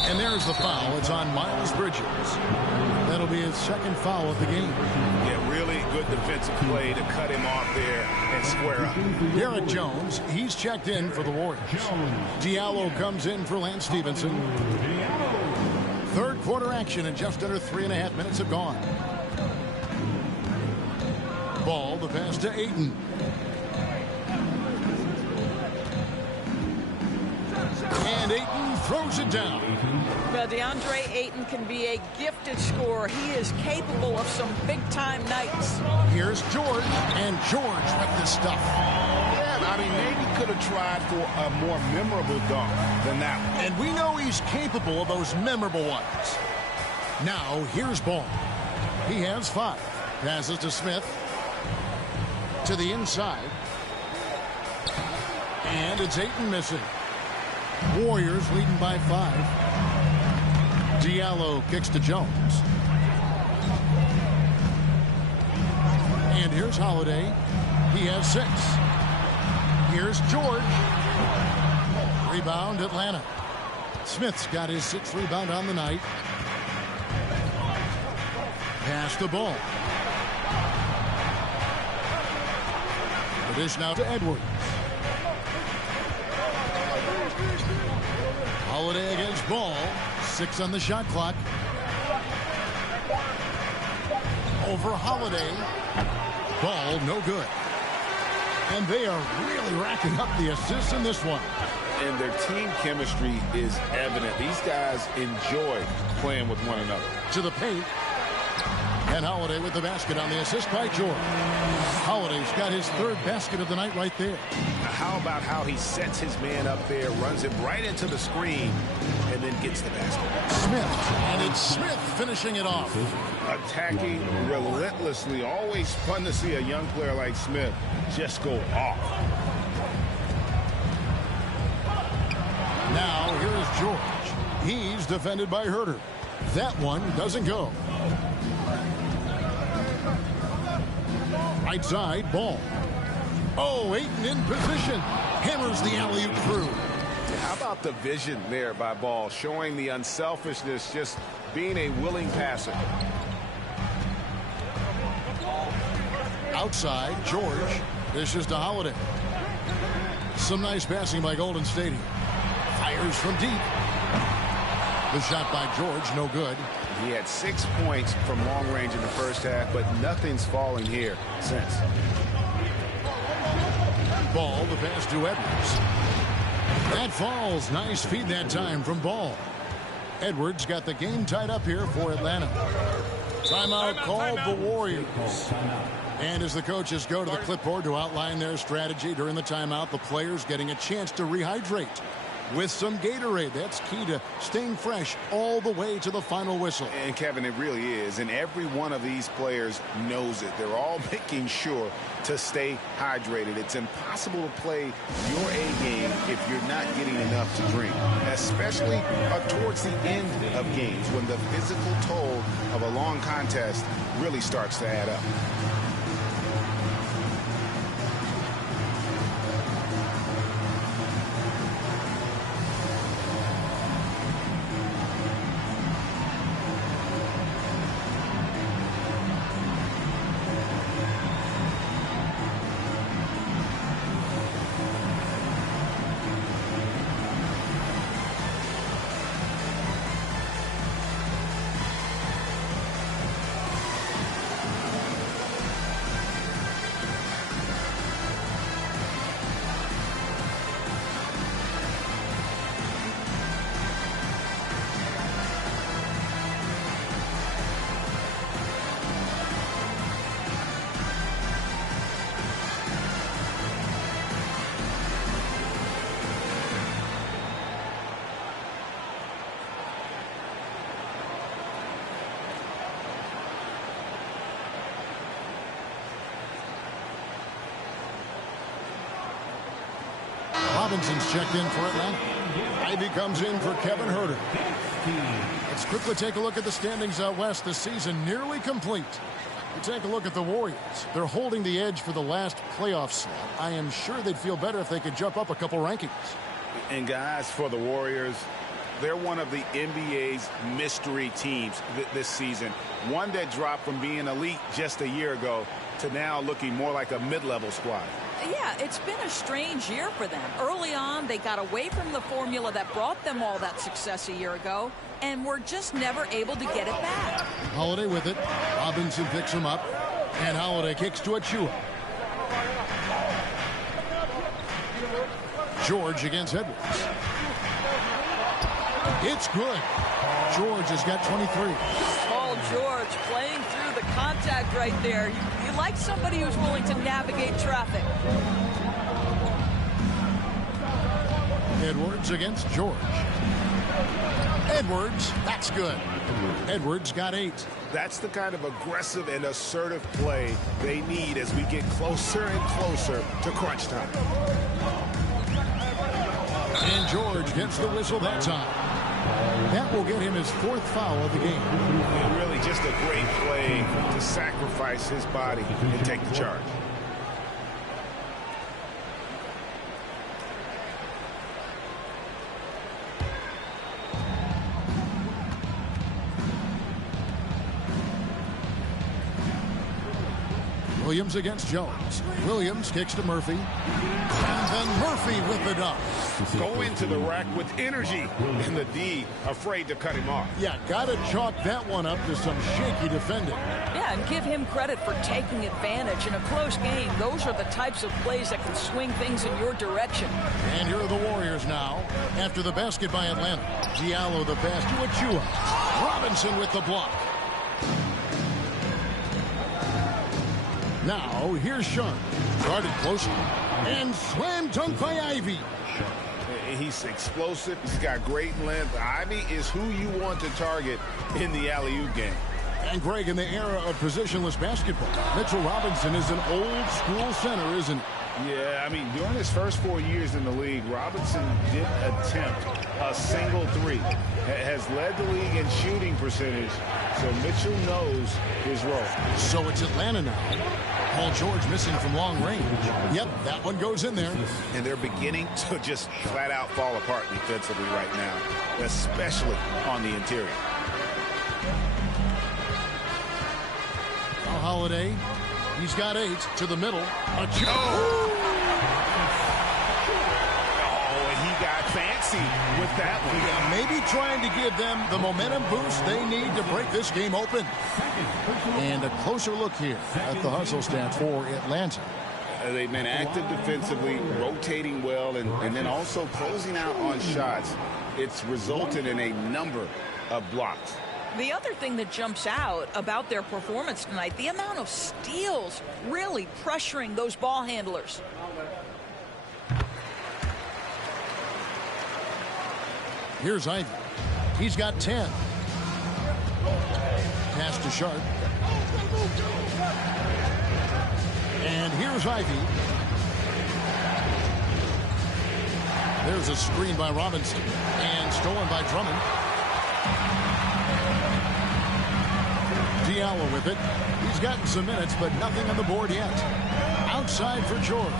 And there's the foul. It's on Miles Bridges. That'll be his second foul of the game. Yeah, really good defensive play to cut him off there and square up. Derek Jones, he's checked in for the Warriors. Diallo comes in for Lance Stevenson. Third quarter action and just under 3.5 minutes have gone. Ball, the pass to Ayton. And Ayton throws it down. Well, DeAndre Ayton can be a gifted scorer. He is capable of some big-time nights. Here's George, and George with this stuff. Yeah, I mean, maybe could have tried for a more memorable dunk than that one. And we know he's capable of those memorable ones. Now, here's Ball. He has 5. Passes to Smith. To the inside. And it's Ayton missing. Warriors leading by 5. Diallo kicks to Jones. And here's Holiday. He has 6. Here's George. Rebound, Atlanta. Smith's got his 6th rebound on the night. Pass the ball. The dish now to Edwards. Holiday against Ball. 6 on the shot clock. Over Holiday. Ball, no good. And they are really racking up the assists in this one. And their team chemistry is evident. These guys enjoy playing with one another. To the paint. And Holiday with the basket on the assist by George. Holiday's got his 3rd basket of the night right there. Now, how about how he sets his man up there, runs it right into the screen, and then gets the basket? Smith. And it's Smith finishing it off. Attacking relentlessly. Always fun to see a young player like Smith just go off. Now here is George. He's defended by Herter. That one doesn't go. Right side, Ball. Oh, Ayton in position. Hammers the alley-oop through. How about the vision there by Ball, showing the unselfishness, just being a willing passer. Outside, George. This is to Holiday. Some nice passing by Golden State. Fires from deep. The shot by George, no good. He had 6 points from long range in the first half, but nothing's falling here since. Ball, the pass to Edwards. That falls. Nice feed that time from Ball. Edwards got the game tied up here for Atlanta. Timeout called the Warriors. And as the coaches go to the clipboard to outline their strategy during the timeout, the players getting a chance to rehydrate with some Gatorade. That's key to staying fresh all the way to the final whistle. And Kevin, it really is. And every one of these players knows it. They're all making sure to stay hydrated. It's impossible to play your A game if you're not getting enough to drink, especially towards the end of games when the physical toll of a long contest really starts to add up. Robinson's checked in for Atlanta. Ivy comes in for Kevin Huerter. Let's quickly take a look at the standings out west. The season nearly complete. We take a look at the Warriors. They're holding the edge for the last playoff slot. I am sure they'd feel better if they could jump up a couple rankings. And guys, for the Warriors, they're one of the NBA's mystery teams this season. One that dropped from being elite just a year ago to now looking more like a mid-level squad. Yeah, it's been a strange year for them. Early on, they got away from the formula that brought them all that success a year ago, and were just never able to get it back. Holiday with it. Robinson picks him up, and Holiday kicks to Achua. George against Edwards. It's good. George has got 23. Paul George playing through the contact right there. You like somebody who's willing to navigate traffic. Edwards against George. Edwards, that's good. Edwards got 8. That's the kind of aggressive and assertive play they need as we get closer and closer to crunch time. And George gets the whistle that time. That will get him his 4th foul of the game. And really just a great play to sacrifice his body and take the charge. Williams against Jones. Williams kicks to Murphy. And then Murphy with the dunk. Go into the rack with energy. And the D afraid to cut him off. Yeah, got to chalk that one up to some shaky defending. Yeah, and give him credit for taking advantage in a close game. Those are the types of plays that can swing things in your direction. And here are the Warriors now. After the basket by Atlanta. Diallo the pass to Achua. Robinson with the block. Now, here's Sean. Guarded closely. And slam dunk by Ivy. He's explosive. He's got great length. Ivy is who you want to target in the alley-oop game. And Greg, in the era of positionless basketball, Mitchell Robinson is an old-school center, isn't he? Yeah, I mean, during his first 4 years in the league, Robinson did attempt a single three. Has led the league in shooting percentage, so Mitchell knows his role. So it's Atlanta now. Paul George missing from long range. Yep, that one goes in there. And they're beginning to just flat out fall apart defensively right now, especially on the interior. Holiday, he's got 8 to the middle. A jump. Oh, and he got fancy with that one. Yeah, maybe trying to give them the momentum boost they need to break this game open. And a closer look here at the hustle stats for Atlanta. They've been active defensively, rotating well, and then also closing out on shots. It's resulted in a number of blocks. The other thing that jumps out about their performance tonight, the amount of steals really pressuring those ball handlers. Here's Ivy. He's got 10. Pass to Sharp. And here's Ivy. There's a screen by Robinson. And stolen by Drummond. Diallo with it. He's gotten some minutes, but nothing on the board yet. Outside for George.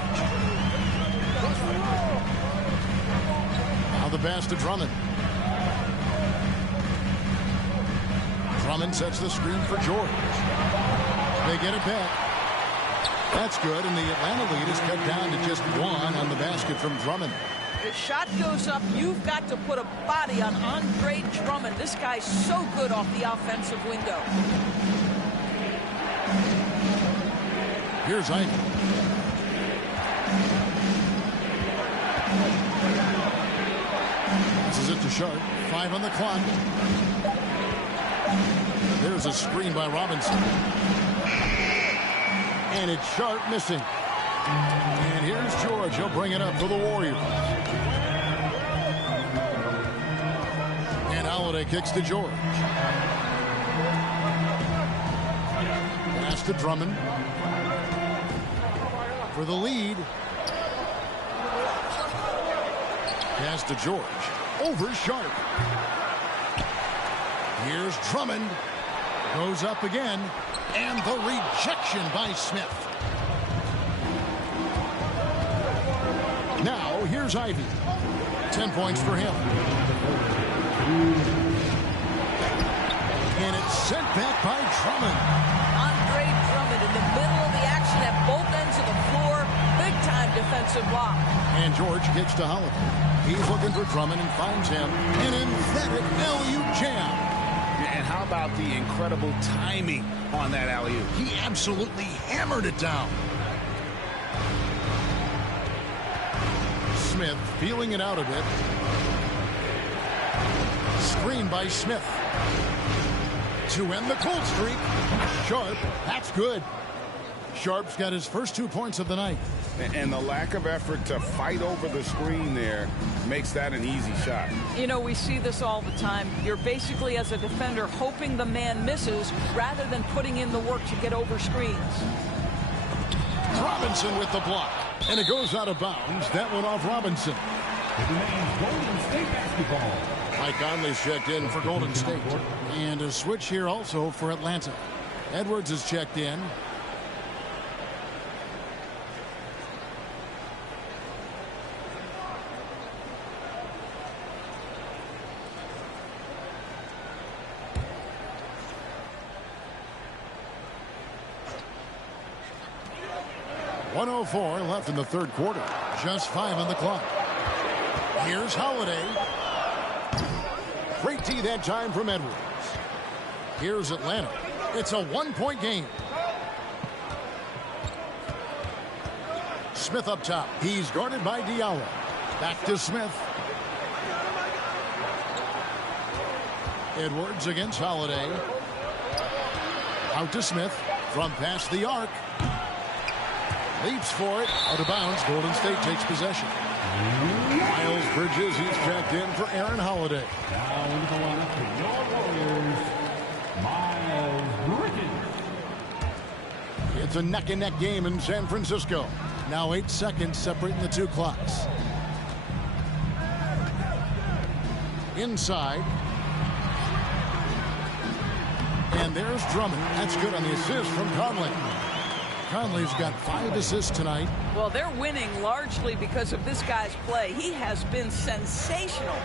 Now the pass to Drummond. Drummond sets the screen for George. They get it back. That's good, and the Atlanta lead is cut down to just 1 on the basket from Drummond. The shot goes up. You've got to put a body on Andre Drummond. This guy's so good off the offensive window. Here's Ivy. This is it to Sharp. 5 on the clock. There's a screen by Robinson. And it's Sharp missing. And here's George. He'll bring it up for the Warriors. And Holiday kicks to George. Pass to Drummond. For the lead. Pass to George. Over Sharp. Here's Drummond. Goes up again. And the rejection by Smith. Now, here's Ivy. 10 points for him. And it's sent back by Drummond. Andre Drummond in the middle of the action at both ends of the floor. Big-time defensive block. And George kicks to Holiday. He's looking for Drummond and finds him. An emphatic LU jam. And how about the incredible timing on that alley-oop? He absolutely hammered it down. Smith feeling it out a bit. Screen by Smith. To end the cold streak. Sharp. That's good. Sharp's got his first 2 points of the night. And the lack of effort to fight over the screen there makes that an easy shot. You know, we see this all the time. You're basically, as a defender, hoping the man misses rather than putting in the work to get over screens. Robinson with the block. And it goes out of bounds. That one off Robinson. It remains Golden State basketball. Mike Conley's checked in for Golden State. And a switch here also for Atlanta. Edwards is checked in. .104 left in the third quarter. Just 5 on the clock. Here's Holiday. Great tee that time from Edwards. Here's Atlanta. It's a 1-point game. Smith up top. He's guarded by Diallo. Back to Smith. Edwards against Holiday. Out to Smith. From past the arc. Leaps for it. Out of bounds. Golden State takes possession. Miles Bridges, he's checked in for Aaron Holiday. Now into the lineup for your Warriors, Miles Bridges. It's a neck-and-neck game in San Francisco. Now 8 seconds separating the two clocks. Inside. And there's Drummond. That's good on the assist from Conley. Conley's got 5 assists tonight. Well, they're winning largely because of this guy's play. He has been sensational.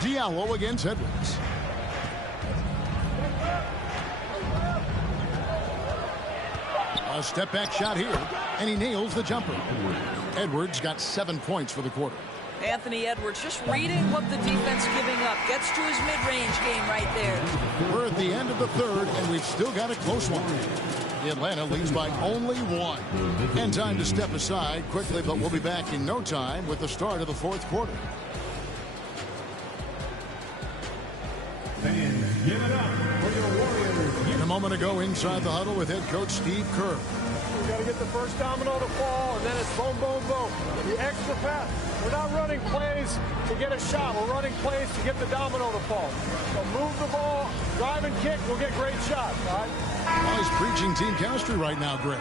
Diallo against Edwards. A step back shot here, and he nails the jumper. Edwards got 7 points for the quarter. Anthony Edwards just reading what the defense giving up. Gets to his mid-range game right there. We're at the end of the third, and we've still got a close one. Atlanta leads by only 1. And time to step aside quickly, but we'll be back in no time with the start of the fourth quarter. Fans, give it up for your Warriors. A moment ago, inside the huddle with head coach Steve Kerr. We got to get the first domino to fall, and then it's boom, boom, boom. The extra pass. We're not running plays to get a shot. We're running plays to get the domino to fall. So move the ball, drive and kick, we'll get great shots, all right? Well, he's preaching team chemistry right now, Greg.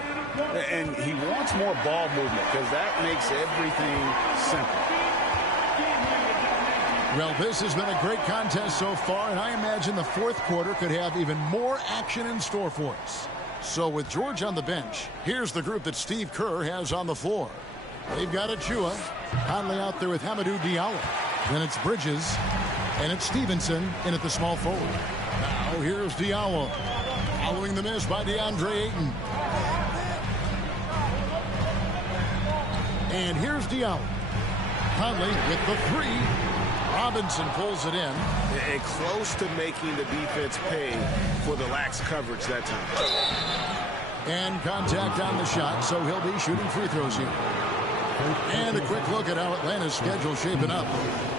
And he wants more ball movement because that makes everything simple. Well, this has been a great contest so far, and I imagine the fourth quarter could have even more action in store for us. So with George on the bench, here's the group that Steve Kerr has on the floor. They've got Achua, Conley out there with Hamidou Diallo. Then it's Bridges, and it's Stevenson in at the small forward. Now here's Diallo, following the miss by DeAndre Ayton. And here's Diallo. Conley with the 3. Robinson pulls it in. And close to making the defense pay for the lax coverage that time. And contact on the shot, so he'll be shooting free throws here. And a quick look at how Atlanta's schedule shaping up.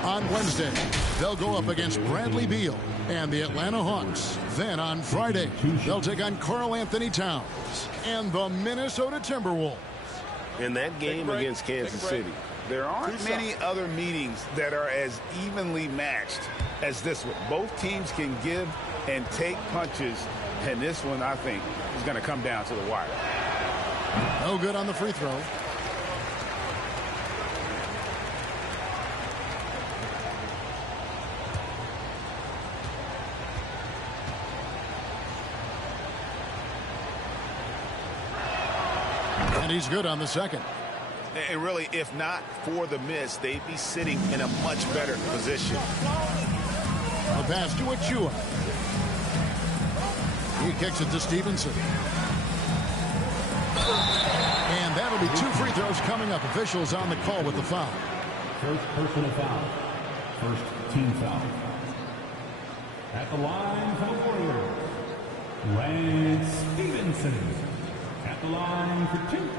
On Wednesday, they'll go up against Bradley Beal and the Atlanta Hawks. Then on Friday, they'll take on Karl Anthony Towns and the Minnesota Timberwolves. In that game against Kansas City, There aren't many other meetings that are as evenly matched as this one. Both teams can give and take punches, and this one, I think, is going to come down to the wire. No good on the free throw. And he's good on the second. And really, if not for the miss, they'd be sitting in a much better position. The pass to Achua. He kicks it to Stevenson. And that'll be 2 free throws coming up. Officials on the call with the foul. First personal foul. First team foul. At the line for the Warriors, Lance Stevenson. At the line for 2.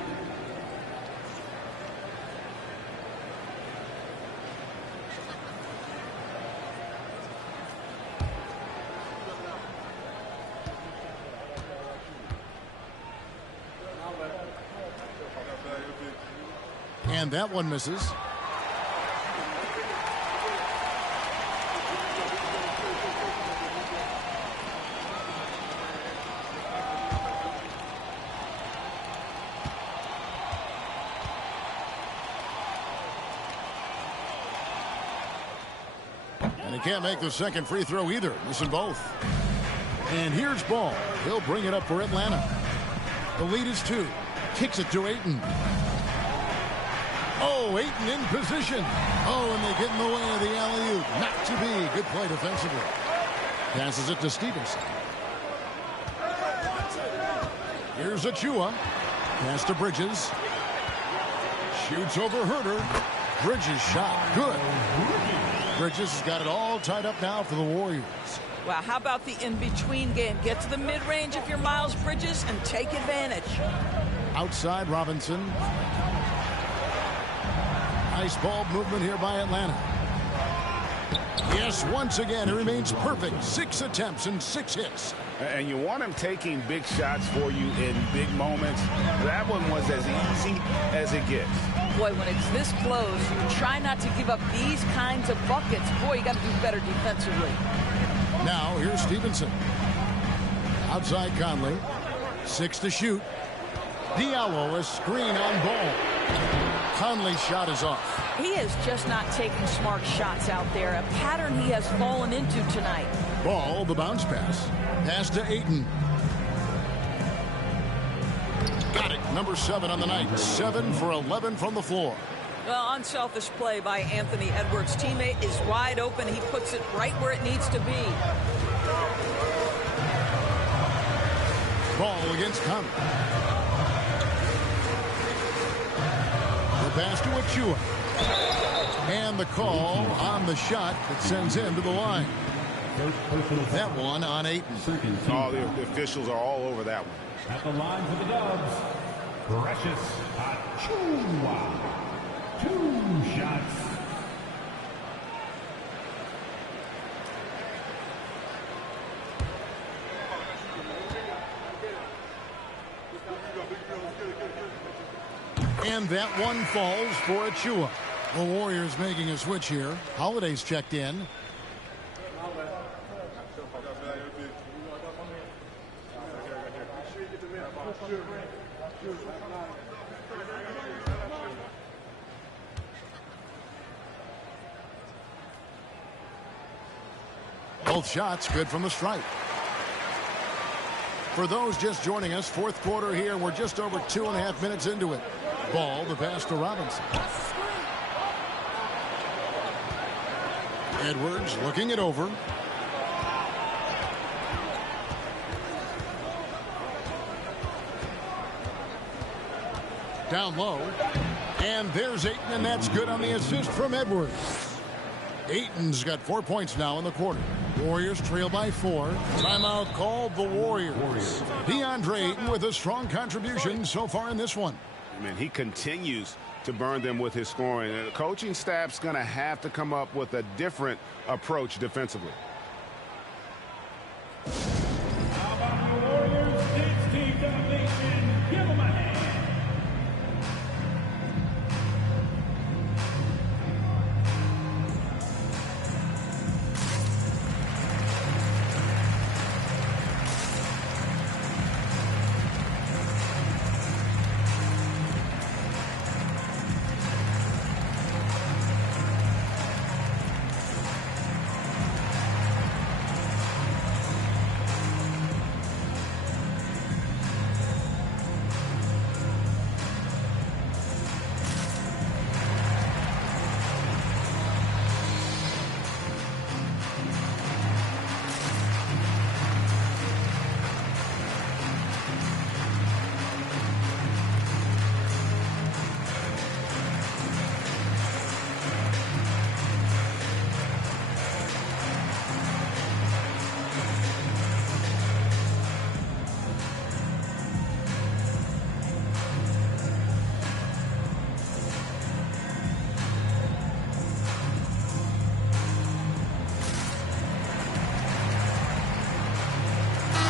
And that one misses. And he can't make the second free throw either. Missing both. And here's Ball. He'll bring it up for Atlanta. The lead is 2. Kicks it to Ayton. Oh, Ayton in position. Oh, and they get in the way of the alley-oop. Not to be. Good play defensively. Passes it to Stevenson. Here's Achua. Pass to Bridges. Shoots over Herter. Bridges shot. Good. Bridges has got it all tied up now for the Warriors. Wow, how about the in-between game? Get to the mid-range if you're Miles Bridges and take advantage. Outside Robinson. Nice ball movement here by Atlanta. Yes, once again, it remains perfect. 6 attempts and 6 hits. And you want him taking big shots for you in big moments. That one was as easy as it gets. Boy, when it's this close, you try not to give up these kinds of buckets. Boy, you got to do better defensively. Now, here's Stevenson. Outside Conley. 6 to shoot. Diallo, a screen on ball. Conley's shot is off. He is just not taking smart shots out there, a pattern he has fallen into tonight. Ball, the bounce pass. Pass to Ayton. Got it. Number 7 on the night. 7 for 11 from the floor. Well, unselfish play by Anthony Edwards. Teammate is wide open. He puts it right where it needs to be. Ball against Conley. The pass to Achua. And the call on the shot that sends him to the line. That one on Ayton. Oh, the officials are all over that one. At the line for the Dubs, Precious Achua. 2 shots. And that one falls for Achua. The Warriors making a switch here. Holiday's checked in. Both shots good from the stripe. For those just joining us, fourth quarter here. We're just over 2.5 minutes into it. Ball, the pass to Robinson. Edwards looking it over. Down low. And there's Ayton, and that's good on the assist from Edwards. Ayton's got 4 points now in the quarter. Warriors trail by 4. Timeout called the Warriors. DeAndre Ayton with a strong contribution so far in this one. I mean, he continues to burn them with his scoring. The coaching staff's going to have to come up with a different approach defensively. How about the Warriors? This team domination. Give them a hand.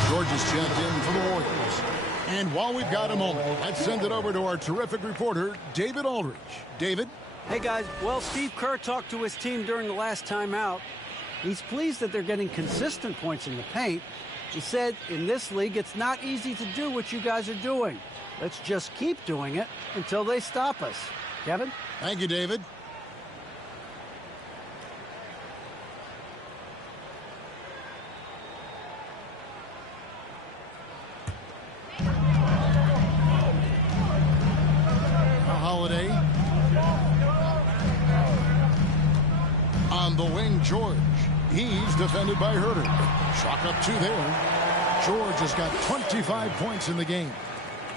George is checked in for the Warriors. And while we've got a moment, let's send it over to our terrific reporter, David Aldridge. David? Hey, guys. Well, Steve Kerr talked to his team during the last timeout. He's pleased that they're getting consistent points in the paint. He said, in this league, it's not easy to do what you guys are doing. Let's just keep doing it until they stop us. Kevin? Thank you, David. Holiday. On the wing, George. He's defended by Herter. Chalk up 2 there. George has got 25 points in the game.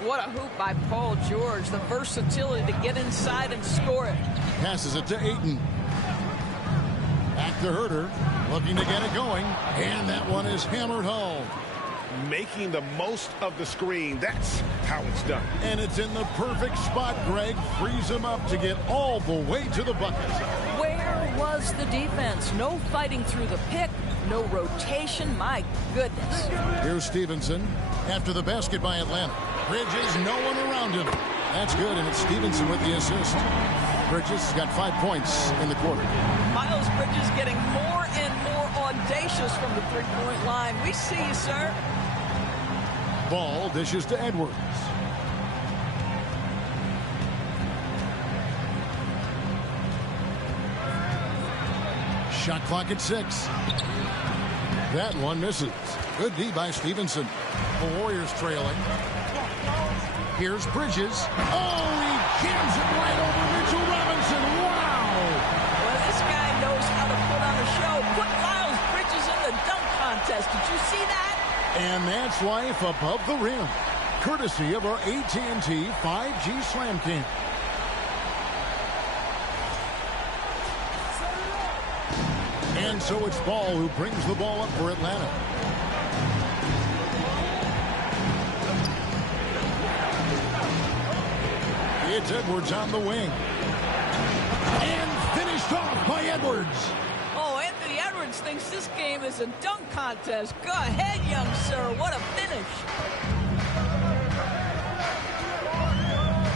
What a hoop by Paul George. The versatility to get inside and score it. Passes it to Ayton. Back to Herter. Looking to get it going. And that one is hammered home. Making the most of the screen. That's how it's done. And it's in the perfect spot, Greg. Frees him up to get all the way to the bucket. Where was the defense? No fighting through the pick. No rotation. My goodness. Here's Stevenson. After the basket by Atlanta. Bridges, no one around him. That's good, and it's Stevenson with the assist. Bridges has got 5 points in the quarter. Miles Bridges getting more and more audacious from the three-point line. We see you, sir. Ball dishes to Edwards. Shot clock at 6. That one misses. Good D by Stevenson. The Warriors trailing. Here's Bridges. Oh, he jams it right over Mitchell Robinson. Wow! Well, this guy knows how to put on a show. Put Miles Bridges in the dunk contest. Did you see that? And that's life above the rim. Courtesy of our AT&T 5G Slam Cam. And so it's Ball who brings the ball up for Atlanta. It's Edwards on the wing. And finished off by Edwards. Oh, Anthony Edwards thinks this game is a dunk contest. Go ahead, young sir. What a finish.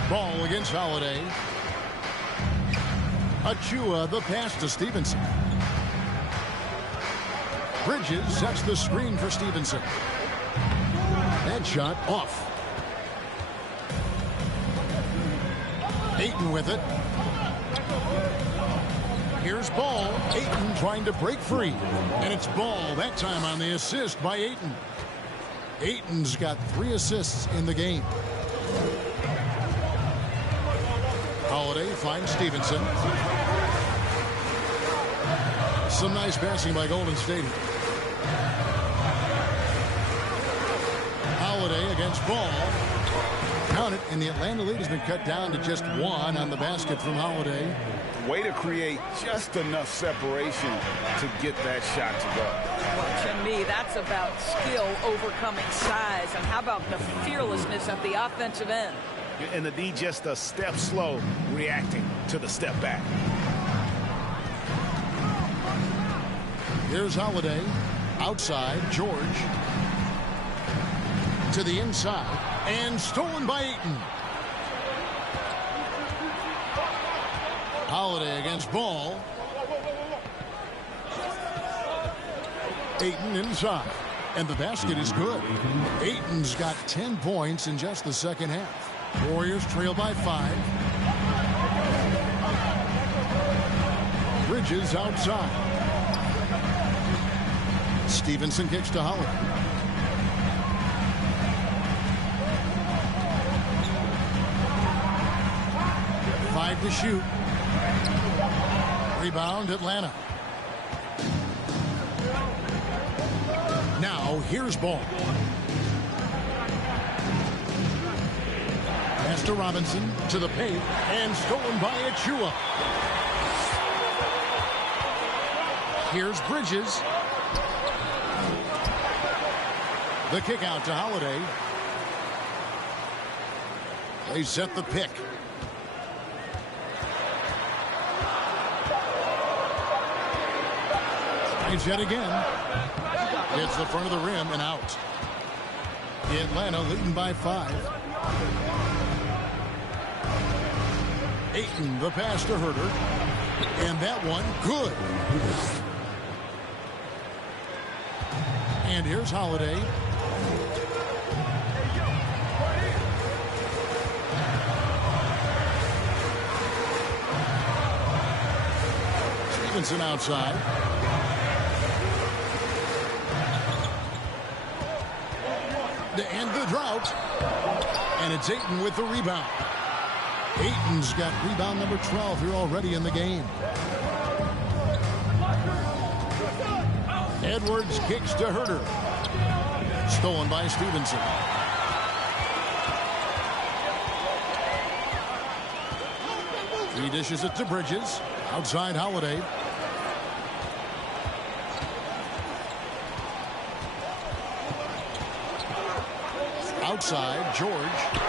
Ball against Holiday. Achua, the pass to Stevenson. Bridges sets the screen for Stevenson. That shot off. Ayton with it. Here's Ball. Ayton trying to break free. And it's Ball, that time on the assist by Ayton. Ayton's got 3 assists in the game. Holiday finds Stevenson. Some nice passing by Golden State. Holiday against Ball. Count it, and the Atlanta lead has been cut down to just 1 on the basket from Holiday. Way to create just enough separation to get that shot to go. Well, to me, that's about skill overcoming size. And how about the fearlessness at the offensive end? And the D just a step slow, reacting to the step back. Here's Holiday. Outside, George. To the inside. And stolen by Ayton. Holiday against Ball. Ayton inside. And the basket is good. Ayton's got 10 points in just the second half. Warriors trail by 5. Bridges outside. Stevenson kicks to Holiday. Five to shoot. Rebound, Atlanta. Now, here's Ball. Pass to Robinson, to the paint, and stolen by Achua. Here's Bridges. The kick out to Holiday. They set the pick. Tries yet again. Hits the front of the rim and out. Atlanta leading by 5. Ayton, the pass to Herter. And that one, good. And here's Holiday. Stevenson outside. To end the drought. And it's Ayton with the rebound. Ayton's got rebound number 12 here already in the game. Edwards kicks to Herter. Stolen by Stevenson. He dishes it to Bridges. Outside Holiday. Outside, George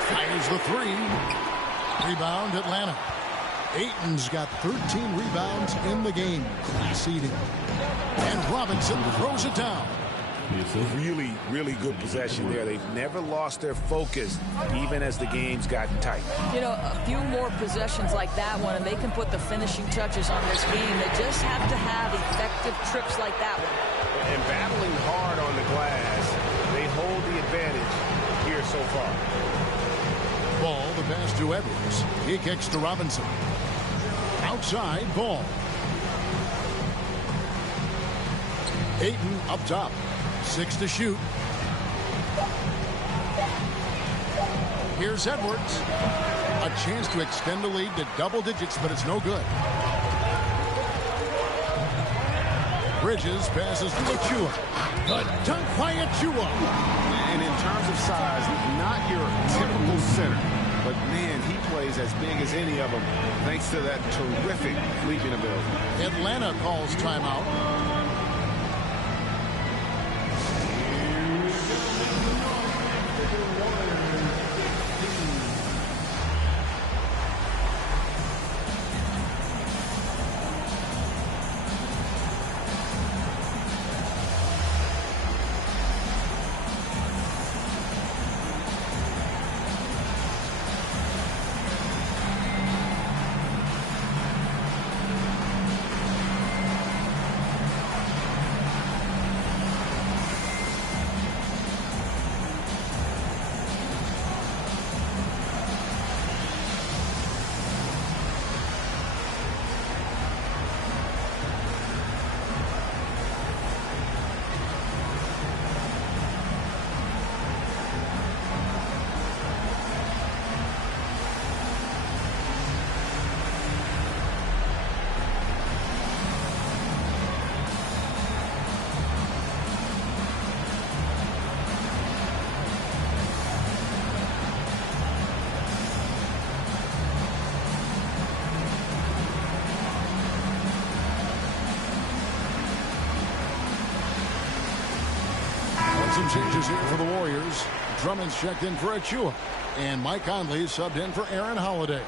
fires the 3. Rebound, Atlanta. Ayton's got 13 rebounds in the game. Conceding. And Robinson throws it down. Really, really good possession there. They've never lost their focus, even as the game's gotten tight. You know, a few more possessions like that one, and they can put the finishing touches on this game. They just have to have effective trips like that one. And battling hard on the glass, they hold the advantage so far. Ball, the pass to Edwards. He kicks to Robinson. Outside, Ball. Ayton up top. 6 to shoot. Here's Edwards. A chance to extend the lead to double digits, but it's no good. Bridges passes to Achua. The dunk by Achua. And in terms of size, not your typical center. But, man, he plays as big as any of them thanks to that terrific leaping ability. Atlanta calls timeout. Some changes here for the Warriors. Drummond's checked in for Achua. And Mike Conley subbed in for Aaron Holiday.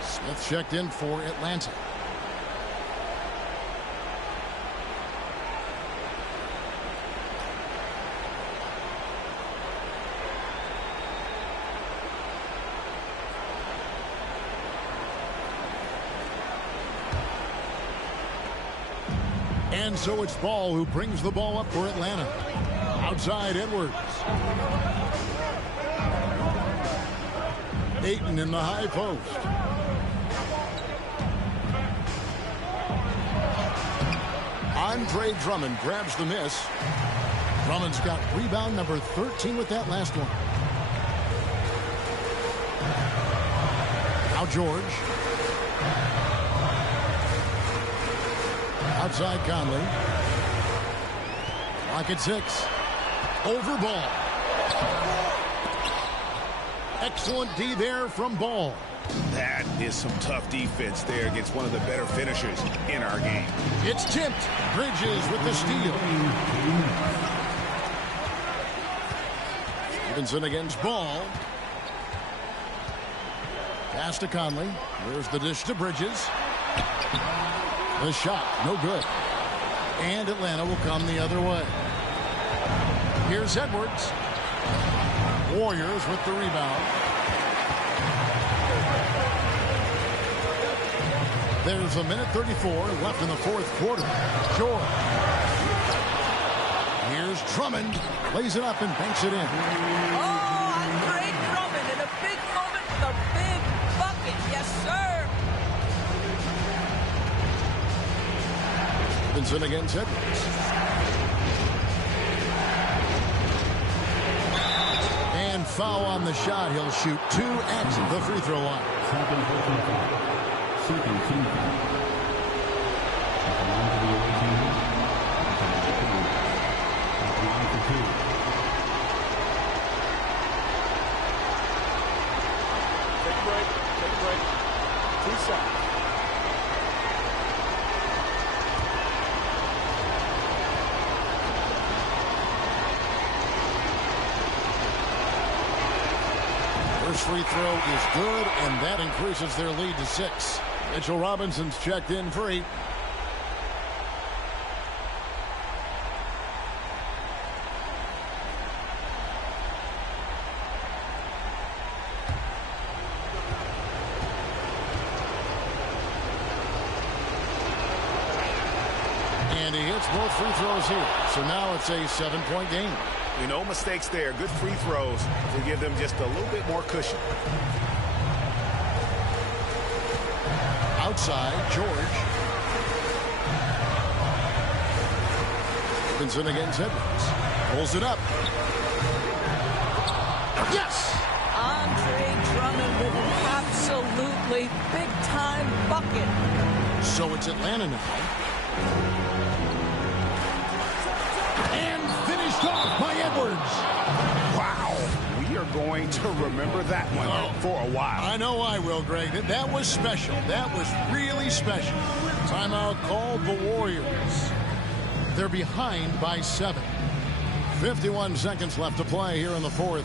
Smith checked in for Atlanta. And so it's Ball who brings the ball up for Atlanta. Outside Edwards. Ayton in the high post. Andre Drummond grabs the miss. Drummond's got rebound number 13 with that last one. Now George. Outside Conley. Clock at 6. Over Ball. Excellent D there from Ball. That is some tough defense there against one of the better finishers in our game. It's tipped. Bridges with the steal. Stevenson against Ball. Pass to Conley. There's the dish to Bridges. The shot, no good. And Atlanta will come the other way. Here's Edwards. Warriors with the rebound. There's a minute 34 left in the fourth quarter. George. Here's Drummond. Lays it up and banks it in. Oh, Andre Drummond in a big moment with a big bucket. Yes, sir. Stevenson against Edwards. And foul on the shot. He'll shoot 2 at the free throw line. Second personal foul. Second team foul. At the line for the away team. At the line for 2. Take a break. Take a break. 2 seconds. First free throw is good, and that increases their lead to 6. Mitchell Robinson's checked in for 8. And he hits both free throws here. So now it's a 7-point game. No mistakes there. Good free throws to give them just a little bit more cushion. Outside, George. Vincent against Edwards. Pulls it up. Yes! Andre Drummond with an absolutely big-time bucket. So it's Atlanta now. And finished off by Edwards. Wow. We are going to remember that one for a while. I know I will, Greg. That was special. That was really special. Timeout called the Warriors. They're behind by 7. 51 seconds left to play here in the fourth.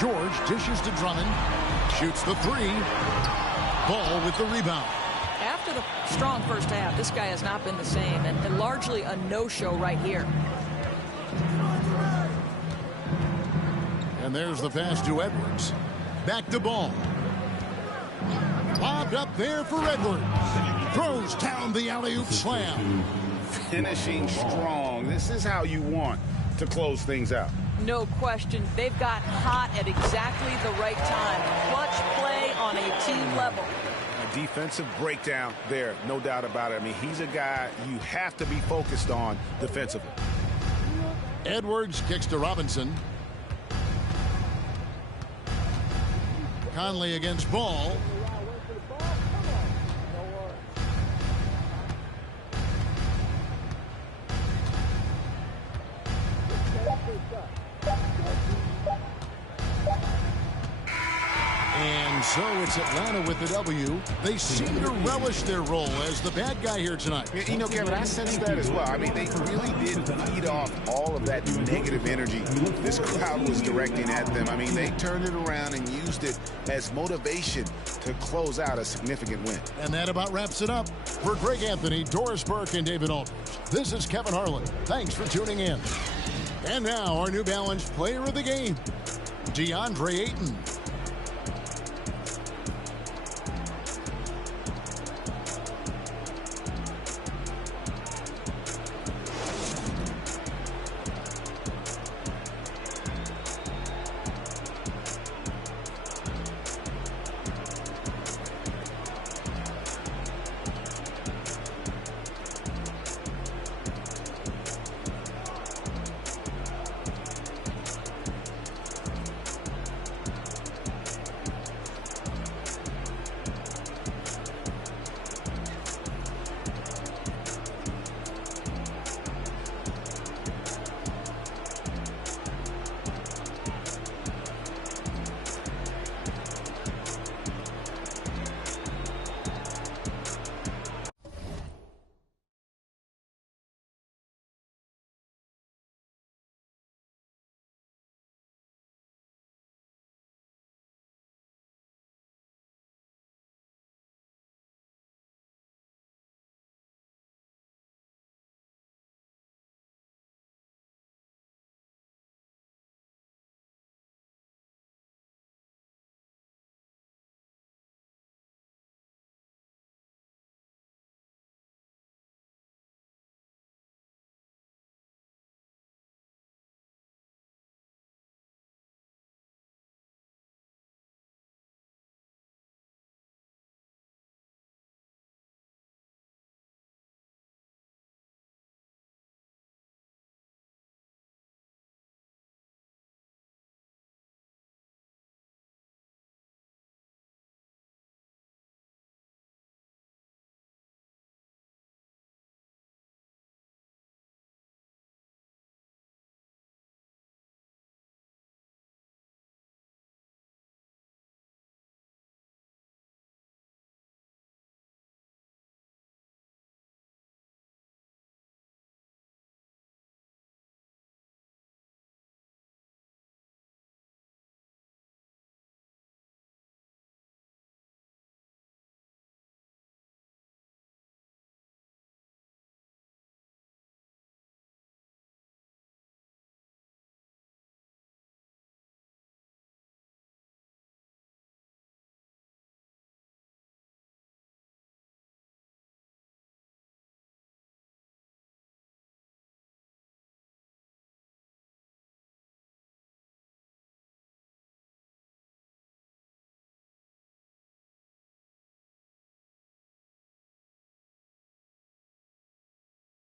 George dishes to Drummond. Shoots the three. Ball with the rebound. After the strong first half, this guy has not been the same, and largely a no-show right here. And there's the pass to Edwards. Back to Ball. Lobbed up there for Edwards. Throws down the alley-oop slam. Finishing strong. This is how you want to close things out. No question. They've got hot at exactly the right time. Clutch play on a team level. A defensive breakdown there, no doubt about it. I mean, he's a guy you have to be focused on defensively. Edwards kicks to Robinson. Conley against Ball. And so it's Atlanta with the W. They seem to relish their role as the bad guy here tonight. You know, Kevin, I sense that as well. I mean, they really did feed off all of that negative energy this crowd was directing at them. I mean, they turned it around and used it as motivation to close out a significant win. And that about wraps it up. For Greg Anthony, Doris Burke, and David Aldridge, this is Kevin Harlan. Thanks for tuning in. And now our New Balance player of the game, DeAndre Ayton.